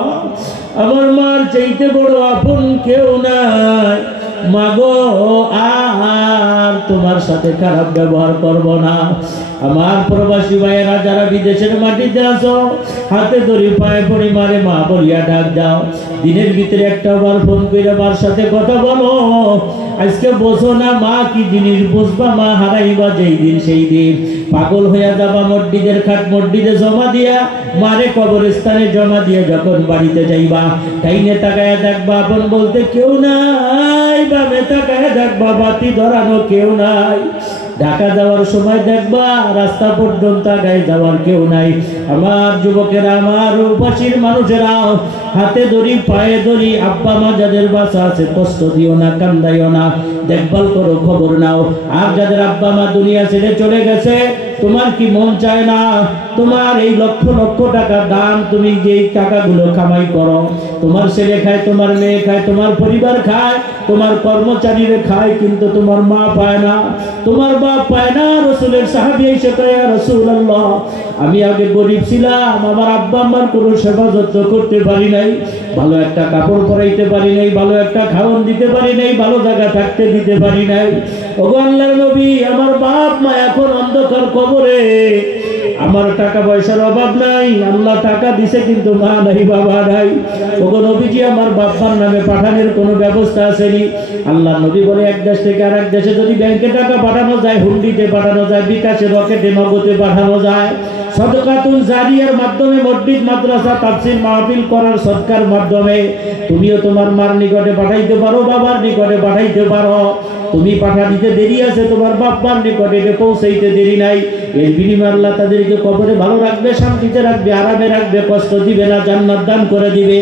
আমার মার চাইতে বড় আপন কেউ নাই। মাগো, আর তোমার সাথে খারাপ ব্যবহার করব না। আমার প্রবাসী ভাইয়েরা যারা বিদেশের মাটিতে আছো, হাতে ধরি পায়ে পড়ি, মারে মা বলিয়া ডাক দাও। দিনের ভিতরে একটা বার ফোন করে মার সাথে কথা বলো। আজকে বোঝো না মা কি জিনিস, বুঝবা মা হারাইবা যেই দিন সেই দিন পাগল হইয়া যাবা। মসজিদের খাট মসজিদে জমা দিয়া, মারে কবরস্থানে জমা দিয়ে যখন বাড়িতে যাইবা, ডাইনে তাকায়া দেখবা আপন বলতে কেউ নাই, বামে তাকায়া দেখবা বাতি ধরানো কেউ নাই। ঢাকা যাওয়ার সময় দেখবা রাস্তা পর্যন্ত আগায় যাওয়ার কেউ নাই। আমার যুবকেরা, আমার উপাসীর মানুষেরা, হাতে ধরি পায়ে ধরি, আব্বা মা যাদের বাসা আছে কষ্ট দিও না, কান্দাইও না, দেখভাল করো, খবর নাও। আর যাদের আব্বা মা দুনিয়া ছেড়ে চলে গেছে, তোমার কি মন চায় না তোমার এই লক্ষ লক্ষ টাকা দান, তুমি যেই টাকাগুলো কামাই করো, তোমার ছেলে খায়, তোমার মেয়ে খায়, তোমার পরিবার খায়, তোমার কর্মচারীরা খায়, কিন্তু তোমার মা পায় না, তোমার বাপ পায় না। রাসূলের সাহাবী এসে কয়, ইয়া রাসূলুল্লাহ, আমি আগে গরিব ছিলাম, আমার আব্বা আম্মার কোনো সেবা যত্ন করতে পারি নাই, ভালো একটা কাপড় পরাইতে পারি নাই, ভালো একটা খাওয়ান দিতে পারি নাই, ভালো জায়গা থাকতে দিতে পারি নাই। ওগো আল্লাহর নবী, আমার বাপ মা এখন অন্ধকার কবরে, আমার টাকা পয়সার অভাব নাই, আল্লাহ টাকা দিছে কিন্তু মা নাই, বাবা নাই। ওগো নবীজি, আমার বাবার নামে পাঠানোর কোনো ব্যবস্থা আসেনি? আল্লাহ নবী বলে, এক দেশ থেকে আরেক দেশে যদি ব্যাংকে টাকা পাঠানো যায়, হুন্ডিতে পাঠানো যায়, বিকাশে, রকেটে, নগদে পাঠানো যায়, সদকাতুল জারিয়ার মাধ্যমে, মসজিদ মাদ্রাসা তাফসীর মাহফিল করার সদকার মাধ্যমে তুমিও তোমার মার নিকটে পাঠাইতে পারো, বাবার নিকটে পাঠাইতে পারো। তুমি পাঠা দিতে দেরি আছে, তোমার বাবার নিকটে পৌঁছাইতে দেরি নাই। এর বিনিময়ে আল্লাহ তাদেরকে কবরে ভালো রাখবে, শান্তিতে রাখবে, আরামে রাখবে, কষ্ট দিবে না, জান্নাত দান করে দিবে।